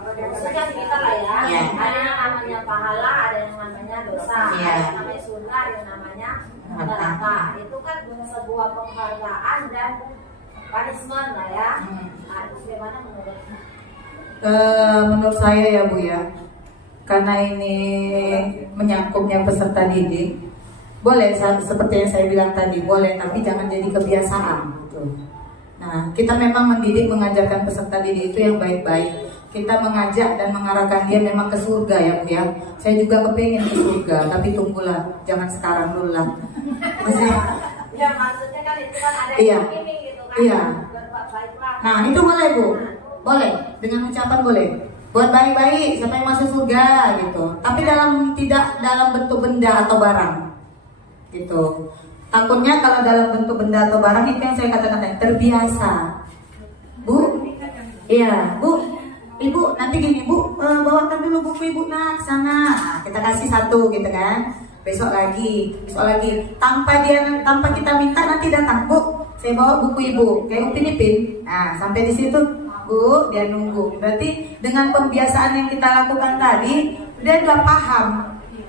khususnya di kita lah ya. Ya. Ada yang namanya pahala, ada yang namanya dosa, Ya. ada yang namanya surga, ada yang namanya neraka. Itu kan sebuah penghargaan dan punishment lah ya. Nah, itu bagaimana menurut? Menurut saya ya Bu ya, karena ini menyangkutnya peserta didik, boleh seperti yang saya bilang tadi, boleh, tapi jangan jadi kebiasaan gitu. Nah, kita memang mendidik, mengajarkan peserta didik itu yang baik-baik. Kita mengajak dan mengarahkan dia memang ke surga ya Bu ya. Saya juga kepengen ke surga, tapi tunggulah, jangan sekarang dulu lah. Ya maksudnya kan itu kan ada Iya. iming gitu kan. Iya. Berbuat baiklah. Nah, itu boleh Bu, boleh, dengan ucapan boleh. Buat baik-baik, siapa yang masuk surga gitu. Tapi tidak dalam bentuk benda atau barang gitu. Takutnya kalau dalam bentuk benda atau barang itu yang saya katakan terbiasa. Bu, iya Bu, Ibu nanti gini Bu, bawakan dulu buku Ibu nak sana. Nah, kita kasih satu gitu kan. Besok lagi, tanpa kita minta nanti datang Bu, saya bawa buku Ibu kayak Upin Ipin. Nah, sampai di situ Bu, dia nunggu. Berarti dengan pembiasaan yang kita lakukan tadi, dia udah paham,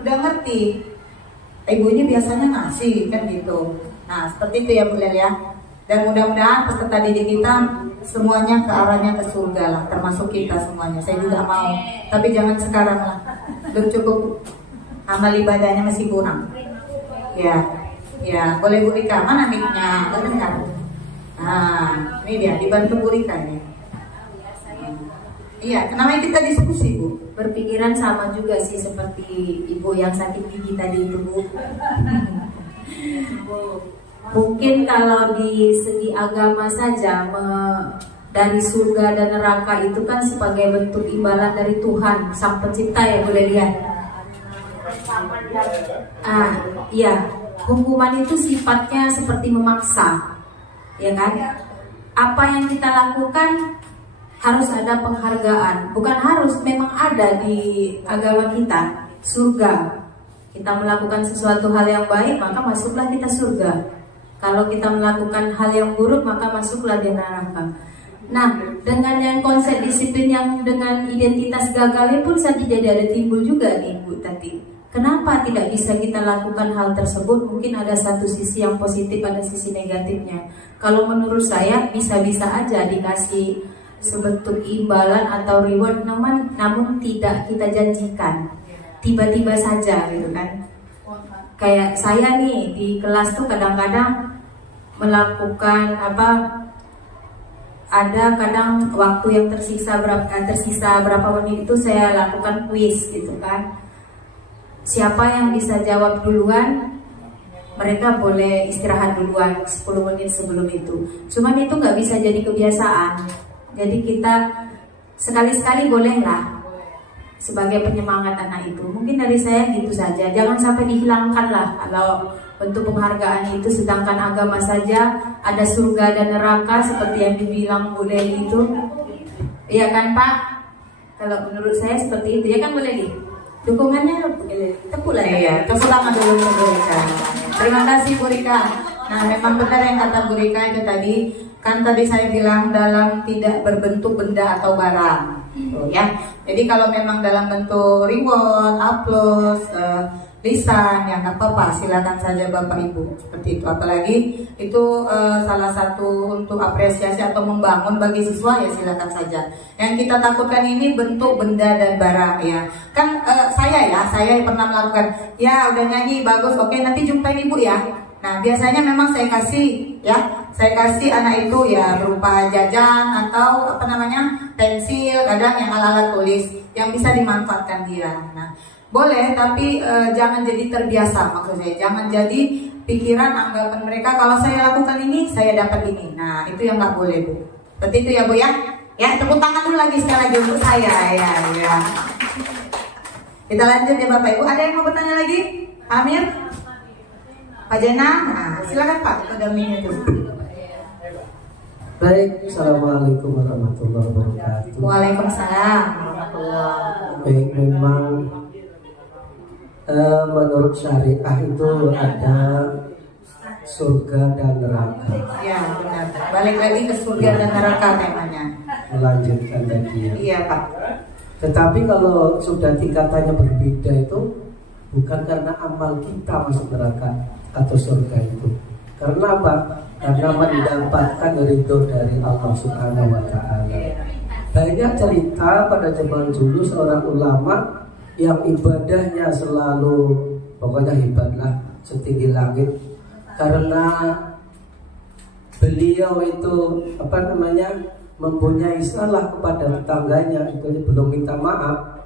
udah ngerti. Ibu ini biasanya ngasih kan gitu. Nah, seperti itu ya Bu Lel ya. Dan mudah-mudahan peserta didik kita semuanya ke arahnya ke surga lah, termasuk kita semuanya. Saya juga mau, tapi jangan sekarang lah. Belum cukup, amal ibadahnya masih kurang. Ya, ya boleh Bu Rika, mana mic-nya? Kedengar. Nah, ini dia dibantu Bu Rika nih. Iya, kenapa kita diskusi Bu? Berpikiran sama juga sih seperti ibu yang sakit gigi tadi itu Bu. Mungkin kalau di segi agama saja dari surga dan neraka itu kan sebagai bentuk imbalan dari Tuhan Sang Pencipta ya boleh lihat. Iya, hukuman itu sifatnya seperti memaksa, ya kan? Apa yang kita lakukan harus ada penghargaan, bukan harus, memang ada di agama kita surga. Kita melakukan sesuatu hal yang baik maka masuklah kita surga. Kalau kita melakukan hal yang buruk maka masuklah di neraka. Nah, dengan yang konsep disiplin yang dengan identitas gagalnya pun saja jadi ada timbul juga nih Bu Tati. Kenapa tidak bisa kita lakukan hal tersebut? Mungkin ada satu sisi yang positif, ada sisi negatifnya. Kalau menurut saya bisa-bisa aja dikasih sebentuk imbalan atau reward, namun tidak kita janjikan. Tiba-tiba saja gitu kan. Kayak saya nih di kelas tuh kadang-kadang melakukan ada kadang waktu yang tersisa berapa menit itu saya lakukan kuis gitu kan. Siapa yang bisa jawab duluan, mereka boleh istirahat duluan 10 menit sebelum itu. Cuman itu nggak bisa jadi kebiasaan. Jadi kita sekali-sekali bolehlah sebagai penyemangat anak itu. Mungkin dari saya gitu saja. Jangan sampai dihilangkan lah kalau bentuk penghargaan itu. Sedangkan agama saja ada surga dan neraka seperti yang dibilang Bu Leli itu. Iya kan Pak? Kalau menurut saya seperti itu ya kan Bu Leli? Dukungannya tepuk lah ya. Tepuk tangan dulu Bu Rika. Terima kasih Bu Rika. Nah memang benar yang kata Bu Rika itu tadi. Kan tadi saya bilang dalam tidak berbentuk benda atau barang, ya. Jadi kalau memang dalam bentuk reward, aplaus, lisan, ya nggak apa-apa, silakan saja Bapak Ibu seperti itu. Apalagi itu salah satu untuk apresiasi atau membangun bagi siswa ya silakan saja. Yang kita takutkan ini bentuk benda dan barang, ya. Kan saya pernah melakukan, ya udah nyanyi bagus, oke nanti jumpain Ibu ya. Nah biasanya memang saya kasih anak itu ya berupa jajan atau pensil, kadang yang alat-alat tulis yang bisa dimanfaatkan dia. Nah boleh, tapi jangan jadi terbiasa, maksud saya jangan jadi pikiran anggapan mereka kalau saya lakukan ini saya dapat ini. Nah itu yang nggak boleh Bu. Seperti itu ya Bu ya. Ya tepuk tangan dulu lagi sekali lagi untuk saya ya. Kita lanjut ya Bapak Ibu. Ada yang mau bertanya lagi? Amir? Pak Jena, nah, silakan Pak, ada minit itu. Baik, assalamualaikum warahmatullahi wabarakatuh. Waalaikumsalam warahmatullahi wabarakatuh. Baik, memang menurut syariah itu ada surga dan neraka. Ya benar. Balik lagi ke surga dan neraka temanya. Melanjutkan tadi ya. Iya Pak. Tetapi kalau sudah tingkatannya berbeda itu bukan karena amal kita masuk neraka atau surga itu. Karena apa? Karena mendapatkan ridho dari Allah Subhanahu wa Ta'ala. Banyak cerita pada zaman dulu seorang ulama yang ibadahnya selalu pokoknya hebatlah setinggi langit, karena beliau itu mempunyai salah kepada tetangganya, itu belum minta maaf.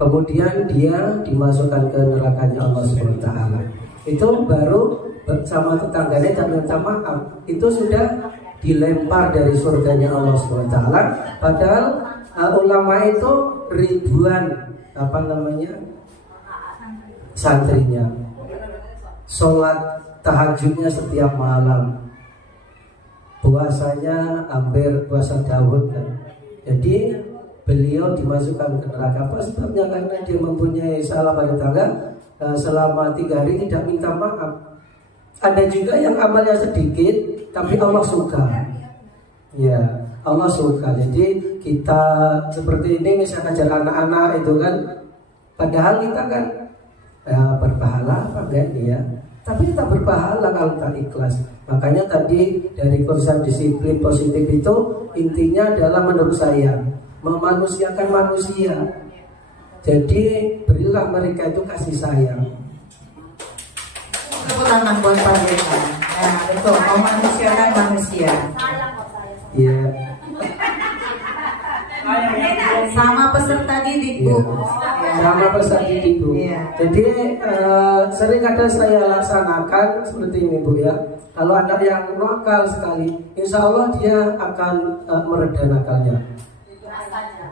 Kemudian dia dimasukkan ke nerakanya Allah Subhanahu wa Ta'ala. Itu baru bersama tetangganya dan minta maaf. Itu sudah dilempar dari surganya Allah Subhanahu wa Ta'ala. Padahal ulama itu ribuan santrinya. Sholat tahajudnya setiap malam. Puasanya hampir puasa Daud kan. Jadi beliau dimasukkan ke neraka. Apa sebabnya? Karena dia mempunyai salah pada tetangga selama 3 hari tidak minta maaf. Ada juga yang amalnya sedikit tapi Allah suka. Ya, Allah suka. Jadi kita seperti ini misalnya ajar anak-anak itu kan, padahal kita kan berpahala apa enggak ya? tapi kita berpahala kalau tak ikhlas. Makanya tadi dari konsep disiplin positif itu intinya adalah menurut saya memanusiakan manusia. Jadi berilah mereka itu kasih sayang. Tepuk tangan buat Pak Jena. Nah, betul, memanusiakan manusia. Iya. Sama peserta didik, Bu. Sama peserta didik, Bu. Iya. Jadi sering ada saya laksanakan seperti ini, Bu ya. Kalau anak yang nakal sekali, insya Allah dia akan mereda nakalnya.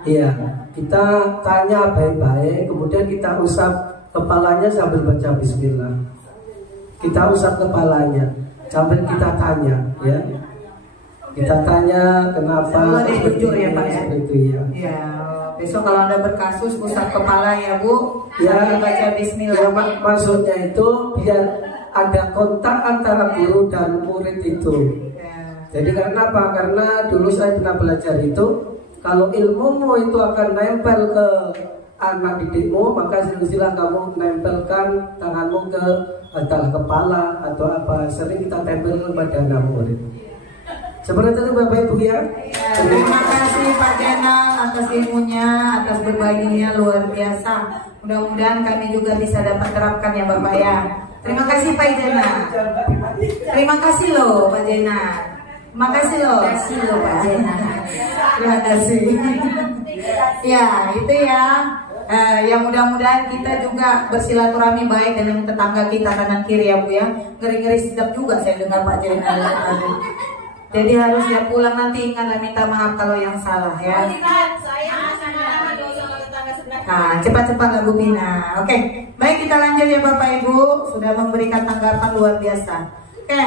Iya, kita tanya baik-baik, kemudian kita usap kepalanya sambil baca Bismillah. Kita usap kepalanya sambil kita tanya, ya. Kita tanya kenapa jujur ya Pak ya. Seperti itu ya. Ya, besok kalau ada berkasus usap kepala ya Bu, Ya, baca Bismillah. Ya, maksudnya itu biar ada kontak antara guru dan murid itu. Jadi karena apa? Karena dulu saya pernah belajar itu, kalau ilmumu itu akan nempel ke anak didikmu, maka silahkan kamu nempelkan tanganmu ke antara kepala atau apa. Sering kita tempel kepada anak murid. Seperti itu Bapak Ibu ya. Terima kasih Pak Jena atas ilmunya, atas berbaginya luar biasa. Mudah-mudahan kami juga bisa dapat terapkan ya Bapak ya. Terima kasih Pak Jena. Terima kasih loh Pak Jena. Terima kasih loh. Pak Jena. Terima kasih. Ya itu ya. Ya mudah-mudahan kita juga bersilaturahmi baik dengan tetangga kita kanan kiri ya Bu ya. Ngeri-ngeri sedap juga saya dengar Pak Jena. Jadi harus ya pulang nanti ingatlah minta maaf kalau yang salah ya. Nah, cepat-cepat lah Bu Bina. Oke, baik kita lanjut ya Bapak Ibu. Sudah memberikan tanggapan luar biasa. Oke,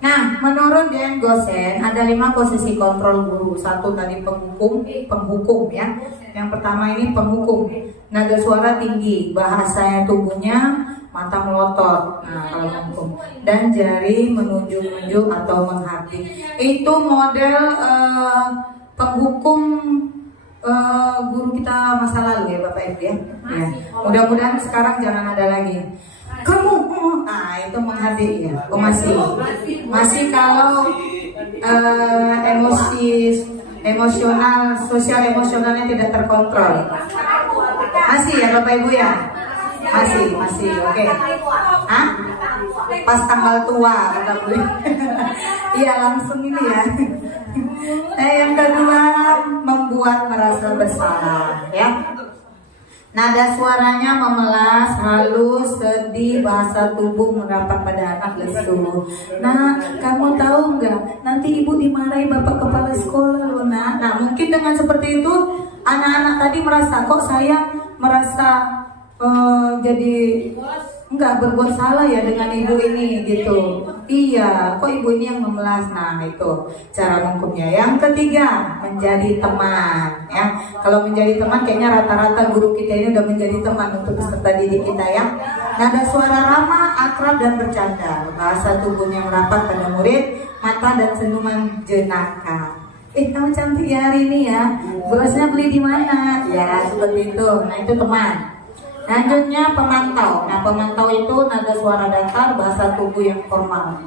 nah menurut Dean Gosen ada 5 posisi kontrol guru. 1 tadi penghukum ya. Yang pertama ini penghukum. Nada suara tinggi, bahasanya tubuhnya mata melotot, nah kalau penghukum, dan jari menunjuk-nunjuk atau menghati. Itu model penghukum guru kita masa lalu ya Bapak Ibu ya. Ya. Mudah-mudahan sekarang jangan ada lagi. Kamu, nah itu menghati ya. Oh, masih kalau emosional, sosial emosionalnya tidak terkontrol. Masih ya Bapak Ibu ya. Masih, oke. Hah? Pas tanggal tua kata Bu. Iya langsung ini ya. Yang kedua membuat merasa bersalah ya. Nada suaranya memelas, halus, sedih, bahasa tubuh merapat pada anak lesu. Nah, kamu tahu nggak? Nanti ibu dimarahi bapak kepala sekolah loh nak. Nah, mungkin dengan seperti itu anak-anak tadi merasa kok saya merasa jadi enggak berbuat salah ya dengan ibu ini gitu. Iya, kok ibu ini yang memelas. Nah itu cara menghukumnya. Yang ketiga menjadi teman ya. Kalau menjadi teman kayaknya rata-rata guru kita ini udah menjadi teman untuk peserta didik kita ya. Nada suara ramah, akrab dan bercanda. Bahasa tubuhnya merapat pada murid, mata dan senyuman jenaka. Kamu cantik ya hari ini ya. Berasnya beli di mana? Ya seperti itu. Nah itu teman. Lanjutnya pemantau. Nah pemantau itu nada suara datar, bahasa tubuh yang formal.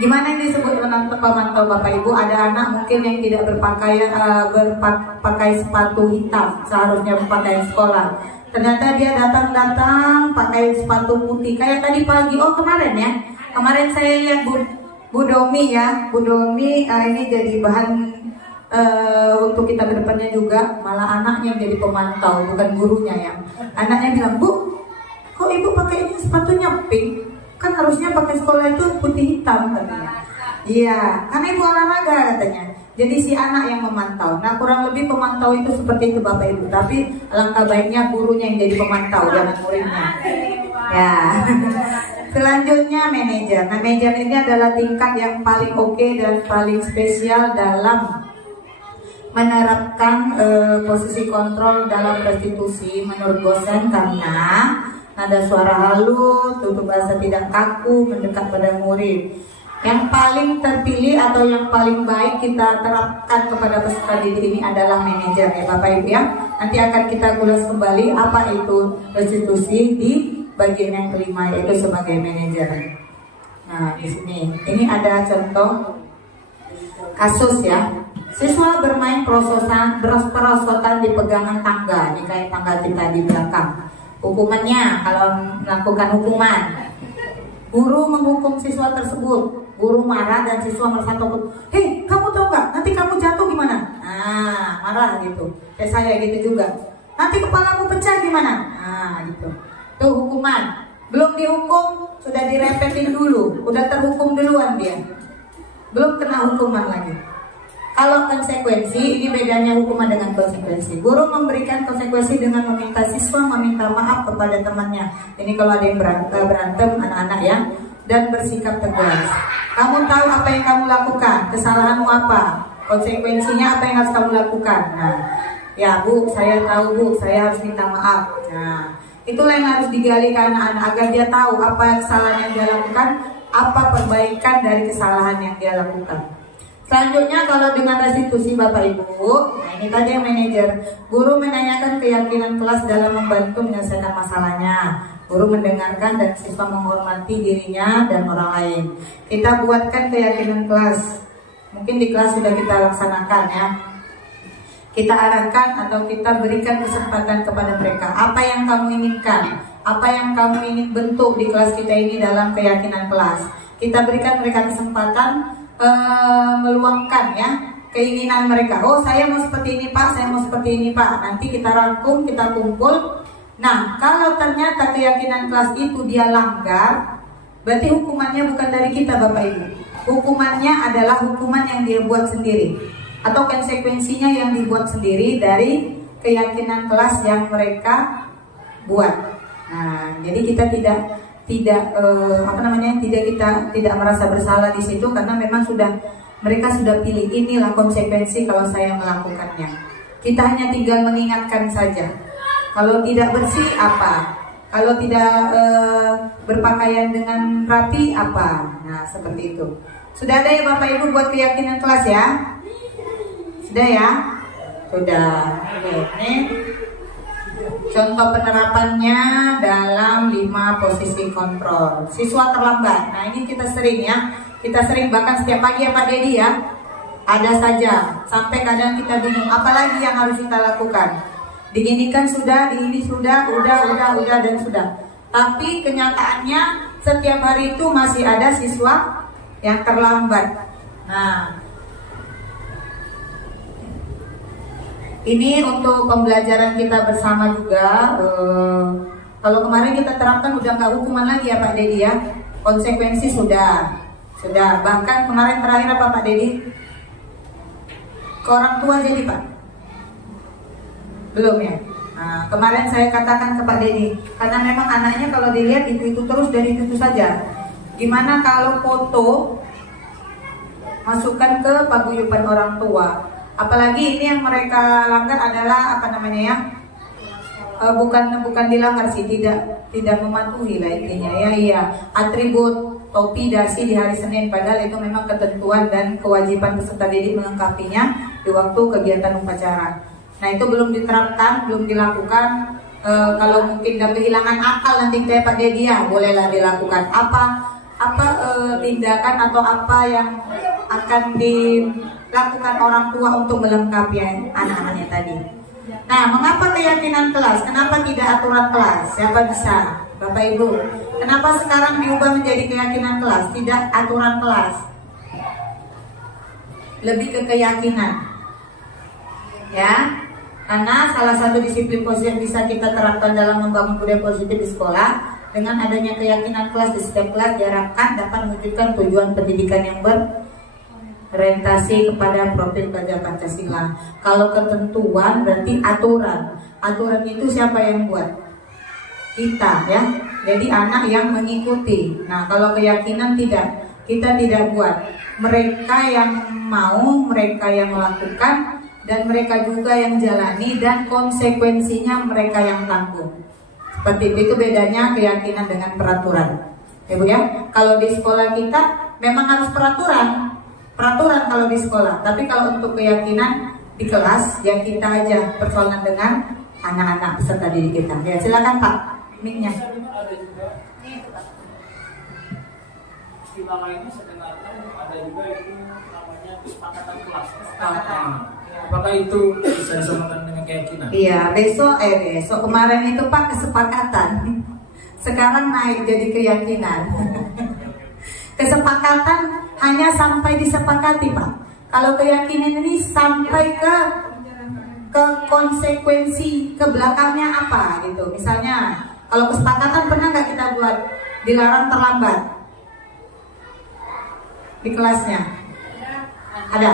Gimana yang disebut pemantau Bapak Ibu? Ada anak mungkin yang tidak berpakai sepatu hitam, seharusnya berpakaian sekolah. Ternyata dia datang pakai sepatu putih. Kayak tadi pagi, kemarin ya. Kemarin saya lihat Bu Domi ya. Bu Domi ini jadi bahan untuk kita ke depannya juga, malah anaknya jadi pemantau bukan gurunya ya. Anaknya bilang, Bu, kok ibu pakainya sepatunya pink? Kan harusnya pakai sekolah itu putih hitam katanya. Iya, karena ibu olahraga katanya. Jadi si anak yang memantau. Nah kurang lebih pemantau itu seperti itu Bapak Ibu. Tapi alangkah baiknya gurunya yang jadi pemantau, jangan muridnya. Ya. Selanjutnya manajer. Nah manajer ini adalah tingkat yang paling oke dan paling spesial dalam menerapkan posisi kontrol dalam restitusi menurut Gosen karena nada suara halus, tutur bahasa tidak kaku, mendekat pada murid. Yang paling terpilih atau yang paling baik kita terapkan kepada peserta didik ini adalah manajer ya Bapak Ibu ya. Nanti akan kita ulas kembali apa itu restitusi di bagian yang kelima, yaitu sebagai manajer. Nah, di sini ini ada contoh kasus ya. Siswa bermain perosotan di pegangan tangga, ini kayak tangga kita di belakang. Hukumannya, kalau melakukan hukuman, guru menghukum siswa tersebut. Guru marah dan siswa merasa takut. Hei, kamu tahu nggak? Nanti kamu jatuh gimana? Nah, marah gitu. Kayak saya gitu juga. Nanti kepalamu pecah gimana? Nah, gitu. Tuh hukuman. Belum dihukum, sudah direpetin dulu. Udah terhukum duluan dia. Belum kena hukuman lagi. Kalau konsekuensi, ini bedanya hukuman dengan konsekuensi. Guru memberikan konsekuensi dengan meminta siswa meminta maaf kepada temannya. Ini kalau ada yang berantem anak-anak ya. Dan bersikap tegas. Kamu tahu apa yang kamu lakukan, kesalahanmu apa, konsekuensinya apa yang harus kamu lakukan. Nah, ya Bu, saya tahu Bu, saya harus minta maaf. Nah, itulah yang harus digali ke anak-anak agar dia tahu apa kesalahan yang dia lakukan, apa perbaikan dari kesalahan yang dia lakukan. Selanjutnya kalau dengan restitusi Bapak Ibu, nah ini tadi yang manajer. Guru menanyakan keyakinan kelas dalam membantu menyelesaikan masalahnya. Guru mendengarkan dan siswa menghormati dirinya dan orang lain. Kita buatkan keyakinan kelas. Mungkin di kelas sudah kita laksanakan ya. Kita arahkan atau kita berikan kesempatan kepada mereka. Apa yang kamu inginkan? Apa yang kamu ingin bentuk di kelas kita ini dalam keyakinan kelas? Kita berikan mereka kesempatan meluangkan ya keinginan mereka. Oh, saya mau seperti ini Pak, saya mau seperti ini Pak. Nanti kita rangkum, kita kumpul. Nah, kalau ternyata keyakinan kelas itu dia langgar, berarti hukumannya bukan dari kita Bapak Ibu. Hukumannya adalah hukuman yang dia buat sendiri, atau konsekuensinya yang dibuat sendiri dari keyakinan kelas yang mereka buat. Nah, jadi kita tidak tidak merasa bersalah di situ karena memang mereka sudah pilih inilah konsekuensi kalau saya melakukannya. Kita hanya tinggal mengingatkan saja. Kalau tidak bersih apa? Kalau tidak berpakaian dengan rapi apa? Nah, seperti itu. Sudah ada ya Bapak Ibu buat keyakinan kelas ya? Sudah ya? Sudah. Ini contoh penerapannya dalam 5 posisi kontrol. Siswa terlambat. Nah, ini kita sering ya. Kita sering bahkan setiap pagi ya Pak Dedi ya. Ada saja. Sampai kadang kita bingung. Apalagi yang harus kita lakukan? Diinikan sudah, diini sudah, udah dan sudah. Tapi kenyataannya setiap hari itu masih ada siswa yang terlambat. Nah, ini untuk pembelajaran kita bersama juga. Kalau kemarin kita terapkan udah nggak hukuman lagi ya Pak Dedi ya. Konsekuensi sudah. Bahkan kemarin terakhir apa Pak Dedi? Ke orang tua jadi Pak? Belum ya. Nah, kemarin saya katakan ke Pak Dedi, karena memang anaknya kalau dilihat itu terus dari itu saja. Gimana kalau foto masukkan ke paguyuban orang tua? Apalagi ini yang mereka langgar adalah bukan dilanggar sih, tidak mematuhi lah intinya ya. Iya, atribut topi dasi di hari Senin, padahal itu memang ketentuan dan kewajiban peserta didik melengkapinya di waktu kegiatan upacara. Nah, itu belum diterapkan, belum dilakukan. Kalau mungkin udah kehilangan akal nanti kayak Pak Dedi ya, bolehlah dilakukan. Apa tindakan atau apa yang akan dilakukan orang tua untuk melengkapi anak-anaknya tadi. Nah, mengapa keyakinan kelas? Kenapa tidak aturan kelas? Siapa bisa? Bapak Ibu, kenapa sekarang diubah menjadi keyakinan kelas, tidak aturan kelas? Lebih ke keyakinan. Ya, karena salah satu disiplin positif yang bisa kita terapkan dalam membangun budaya positif di sekolah, dengan adanya keyakinan kelas di setiap kelas diharapkan dapat mewujudkan tujuan pendidikan yang berorientasi kepada profil pelajar Pancasila. Kalau ketentuan berarti aturan. Aturan itu siapa yang buat? Kita ya. Jadi anak yang mengikuti. Nah, kalau keyakinan tidak, kita tidak buat. Mereka yang mau, mereka yang melakukan, dan mereka juga yang jalani, dan konsekuensinya mereka yang tanggung. Seperti itu bedanya keyakinan dengan peraturan. Ya Bu ya, kalau di sekolah kita memang harus peraturan kalau di sekolah. Tapi kalau untuk keyakinan di kelas, ya kita aja persoalan dengan anak-anak peserta didik kita. Ya, silakan Pak. mic-nya. Ada juga istilah lainnya sebenarnya ada juga itu namanya kesepakatan kelas. Apakah itu bisa disamakan dengan keyakinan? Iya, besok kemarin itu Pak kesepakatan. Sekarang naik jadi keyakinan. Kesepakatan hanya sampai disepakati Pak. Kalau keyakinan ini sampai ke konsekuensi ke belakangnya apa gitu. Misalnya kalau kesepakatan pernah nggak kita buat dilarang terlambat di kelasnya? Ada.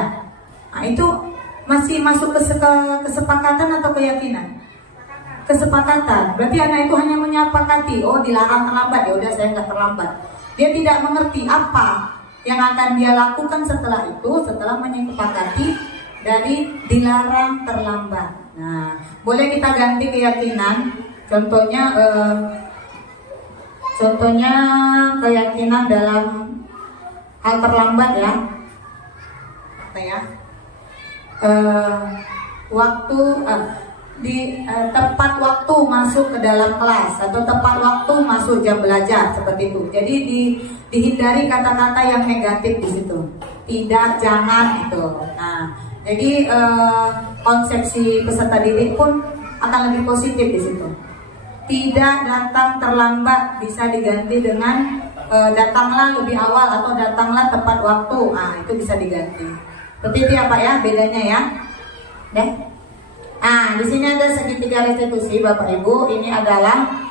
Nah itu masih masuk ke kesepakatan atau keyakinan? Kesepakatan. Berarti anak itu hanya menyepakati, oh dilarang terlambat, ya udah saya nggak terlambat. Dia tidak mengerti apa yang akan dia lakukan setelah itu, setelah menyepakati dari dilarang terlambat. Nah, boleh kita ganti keyakinan. Contohnya keyakinan dalam hal terlambat ya. Apa ya? Tepat waktu masuk ke dalam kelas atau tepat waktu masuk jam belajar seperti itu. Jadi dihindari kata-kata yang negatif di situ. Tidak, jangan itu. Nah, jadi konsepsi peserta didik pun akan lebih positif di situ. Tidak datang terlambat bisa diganti dengan datanglah lebih awal atau datanglah tepat waktu. Nah, itu bisa diganti. Seperti itu ya Pak ya, bedanya ya. Deh. Nah, di sini ada segitiga restitusi Bapak Ibu. Ini adalah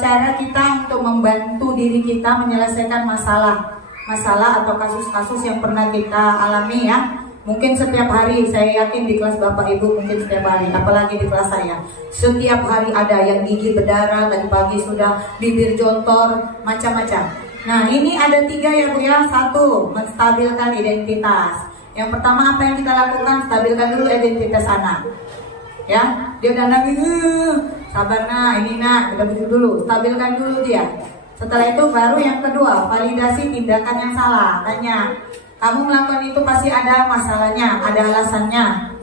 cara kita untuk membantu diri kita menyelesaikan masalah atau kasus-kasus yang pernah kita alami ya. Mungkin setiap hari, saya yakin di kelas Bapak Ibu mungkin setiap hari, apalagi di kelas saya. Setiap hari ada yang gigi berdarah, tadi pagi sudah bibir jontor, macam-macam. Nah, ini ada 3 ya Bu ya. 1, menstabilkan identitas. Yang pertama apa yang kita lakukan? Stabilkan dulu identitas anak. Ya, dia udah nangis, sabar nak, ini nak, udah begitu dulu, stabilkan dulu dia. Setelah itu baru yang kedua, validasi tindakan yang salah. Tanya, kamu melakukan itu pasti ada masalahnya, ada alasannya.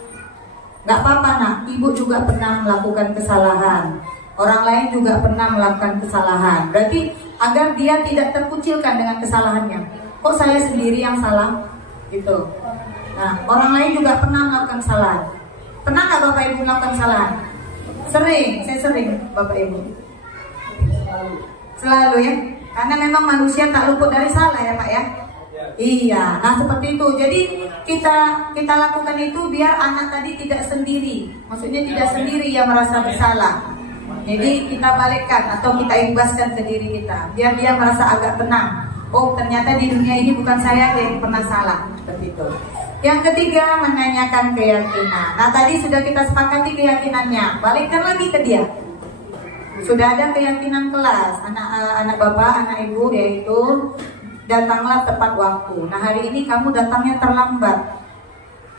Gak apa-apa nak, ibu juga pernah melakukan kesalahan. Orang lain juga pernah melakukan kesalahan. Berarti agar dia tidak terkucilkan dengan kesalahannya. Kok saya sendiri yang salah? Gitu. Nah, orang lain juga pernah melakukan kesalahan. Pernah nggak Bapak Ibu melakukan kesalahan? Sering, saya sering Bapak Ibu. Selalu ya. Karena memang manusia tak luput dari salah ya Pak ya. Iya, nah seperti itu. Jadi kita lakukan itu biar anak tadi tidak sendiri. Maksudnya tidak sendiri yang merasa bersalah. Jadi kita balikkan atau kita imbaskan ke diri kita, biar dia merasa agak tenang. Oh ternyata di dunia ini bukan saya yang pernah salah. Seperti itu. Yang ketiga, menanyakan keyakinan. Nah tadi sudah kita sepakati keyakinannya, balikkan lagi ke dia. Sudah ada keyakinan kelas, anak bapak, anak ibu, yaitu datanglah tepat waktu. Nah hari ini kamu datangnya terlambat.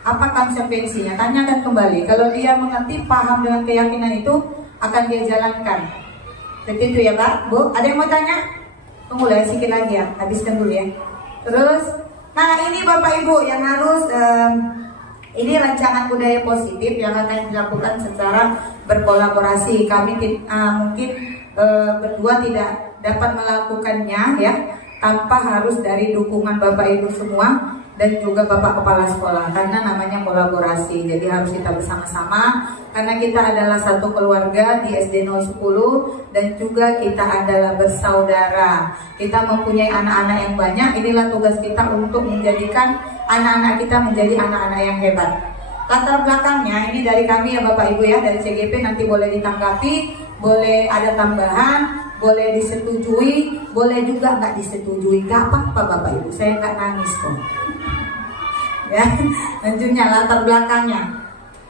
Apa konsekuensinya? Tanyakan kembali. Kalau dia mengerti, paham dengan keyakinan itu, akan dia jalankan. Seperti itu ya Pak, Bu. Ada yang mau tanya? Tunggu lah sedikit lagi ya, habiskan dulu ya. Terus, nah ini Bapak Ibu yang harus ini rancangan budaya positif yang akan dilakukan secara berkolaborasi. Kami mungkin berdua tidak dapat melakukannya ya tanpa harus dari dukungan Bapak Ibu semua dan juga Bapak Kepala Sekolah, karena namanya kolaborasi. Jadi harus kita bersama-sama karena kita adalah satu keluarga di SD 010 dan juga kita adalah bersaudara. Kita mempunyai anak-anak yang banyak. Inilah tugas kita untuk menjadikan anak-anak kita menjadi anak-anak yang hebat. Latar belakangnya ini dari kami ya Bapak Ibu ya, dari CGP, nanti boleh ditanggapi, boleh ada tambahan, boleh disetujui, boleh juga nggak disetujui. Gak apa-apa Bapak Ibu, saya nggak nangis kok. Ya, lanjutnya latar belakangnya.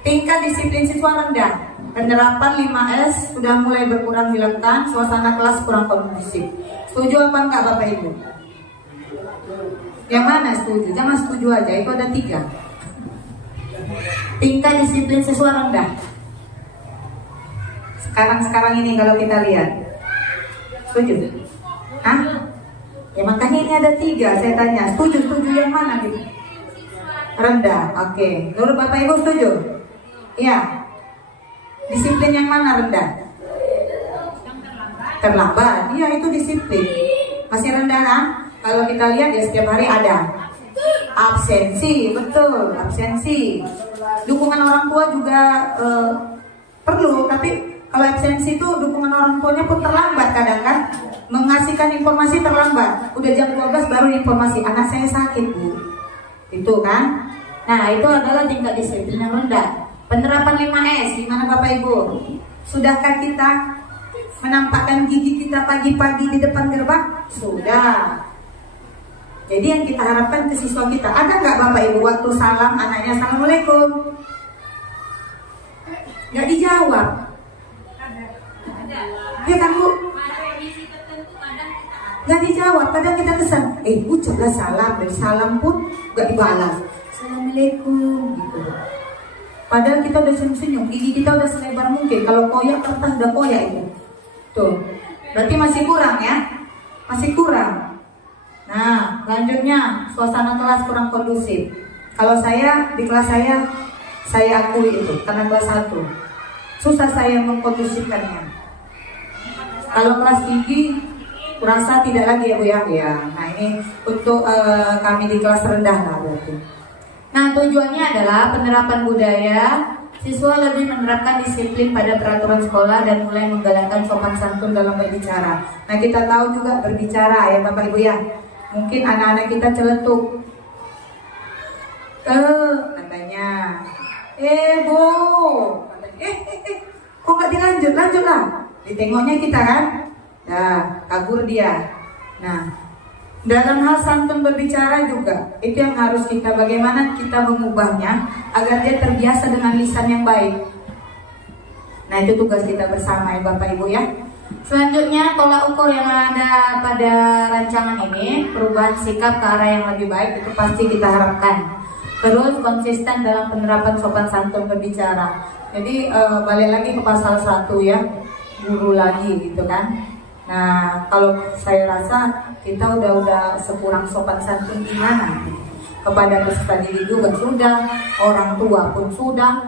Tingkat disiplin siswa rendah. Penerapan 5S sudah mulai berkurang dilakukan, suasana kelas kurang kondusif. Setuju apa enggak Bapak Ibu? Yang mana setuju? Jangan setuju aja, itu ada 3. Tingkat disiplin siswa rendah. Sekarang ini kalau kita lihat, setuju? Hah? Ya makanya ini ada 3, saya tanya, setuju yang mana gitu? Rendah, oke. Menurut Bapak Ibu setuju? Iya. Disiplin yang mana rendah? terlambat. Iya, itu disiplin. Masih rendah kan? Kalau kita lihat ya setiap hari ada absensi, betul, absensi. Dukungan orang tua juga perlu, tapi kalau absensi itu dukungan orang tuanya pun terlambat kadang kan. Mengasihkan informasi terlambat. Udah jam 12 baru informasi, anak saya sakit, Bu. Itu kan? Nah, itu adalah tingkat disiplin yang rendah. Penerapan 5S, gimana Bapak Ibu? Sudahkah kita menampakkan gigi kita pagi-pagi di depan gerbang? Sudah. Jadi yang kita harapkan ke siswa kita, ada nggak Bapak Ibu waktu salam anaknya Assalamualaikum? Nggak dijawab. Ya kan Bu? Nggak dijawab, kadang kita kesan, ucaplah salam, dari salam pun nggak dibalas. Assalamualaikum, gitu. Padahal kita udah senyum-senyum, gigi kita udah selebar mungkin. Kalau koyak, kertas udah koyak itu. Tuh, berarti masih kurang ya? Masih kurang. Nah, selanjutnya suasana kelas kurang kondusif. Kalau saya, di kelas saya akui itu, karena kelas 1. Susah saya mengkondusifkannya. Kalau kelas tinggi, kurasa tidak lagi ya Bu ya. Nah ini untuk kami di kelas rendah lah berarti. Nah tujuannya adalah penerapan budaya. Siswa lebih menerapkan disiplin pada peraturan sekolah dan mulai menggalakkan sopan santun dalam berbicara. Nah kita tahu juga berbicara ya Bapak Ibu ya. Mungkin anak-anak kita celetuk. Katanya, Bu, kok nggak dilanjut? Lanjut lah. Ditengoknya kita kan. Nah, kabur dia. Nah, dalam hal santun berbicara juga, itu yang harus kita, bagaimana kita mengubahnya agar dia terbiasa dengan lisan yang baik. Nah, itu tugas kita bersama ya Bapak Ibu ya. Selanjutnya, tolak ukur yang ada pada rancangan ini, perubahan sikap ke arah yang lebih baik, itu pasti kita harapkan. Terus konsisten dalam penerapan sopan santun berbicara. Jadi balik lagi ke pasal 1 ya, guru lagi gitu kan. Nah, kalau saya rasa kita udah sekurang sopan santun gimana? Kepada peserta didik juga sudah, orang tua pun sudah.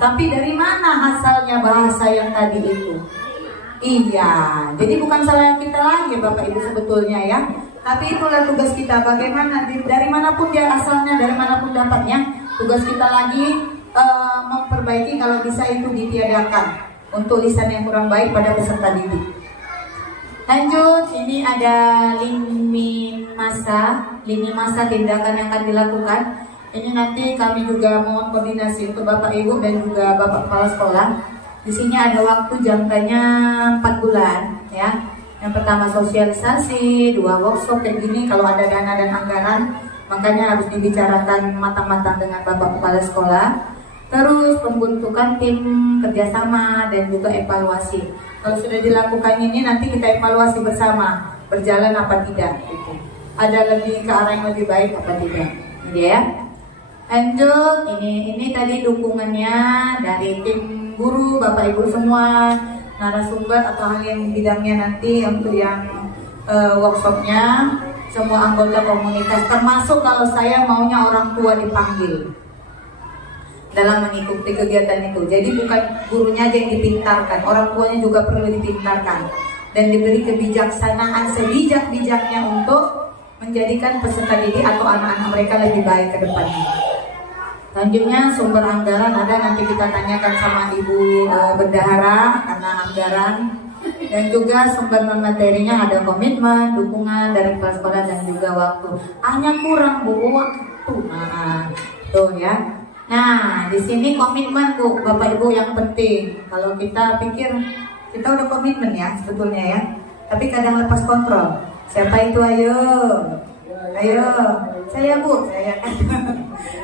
Tapi dari mana asalnya bahasa yang tadi itu? Iya, jadi bukan salah kita lagi Bapak Ibu sebetulnya ya. Tapi itulah tugas kita, bagaimana dari manapun dia asalnya, dari manapun dapatnya, tugas kita lagi memperbaiki kalau bisa itu ditiadakan untuk lisan yang kurang baik pada peserta didik. Lanjut, ini ada lini masa tindakan yang akan dilakukan. Ini nanti kami juga mohon koordinasi untuk Bapak Ibu dan juga Bapak Kepala Sekolah. Di sini ada waktu jangkanya 4 bulan, ya. Yang pertama sosialisasi, 2 workshop kayak gini. Kalau ada dana dan anggaran, makanya harus dibicarakan matang-matang dengan Bapak Kepala Sekolah. Terus pembentukan tim kerjasama dan juga evaluasi. Kalau sudah dilakukan ini nanti kita evaluasi bersama berjalan apa tidak. Gitu. Ada lebih ke arah yang lebih baik apa tidak, gitu ya. Lanjut, ini tadi dukungannya dari tim guru, Bapak Ibu semua, narasumber atau hal yang bidangnya nanti untuk yang workshopnya, semua anggota komunitas, termasuk kalau saya maunya orang tua dipanggil dalam mengikuti kegiatan itu. Jadi bukan gurunya aja yang dipintarkan, orang tuanya juga perlu dipintarkan dan diberi kebijaksanaan sebijak-bijaknya untuk menjadikan peserta didik atau anak-anak mereka lebih baik ke depannya. Selanjutnya sumber anggaran ada, nanti kita tanyakan sama Ibu Bendahara karena anggaran, dan juga sumber non-materinya ada komitmen, dukungan dari kepala sekolah dan juga waktu. Hanya kurang Bu waktu. Nah, tuh ya. Nah, di sini komitmen Bu, Bapak Ibu yang penting. Kalau kita pikir kita udah komitmen ya sebetulnya ya, tapi kadang lepas kontrol. Siapa itu? Ayo, saya Bu, saya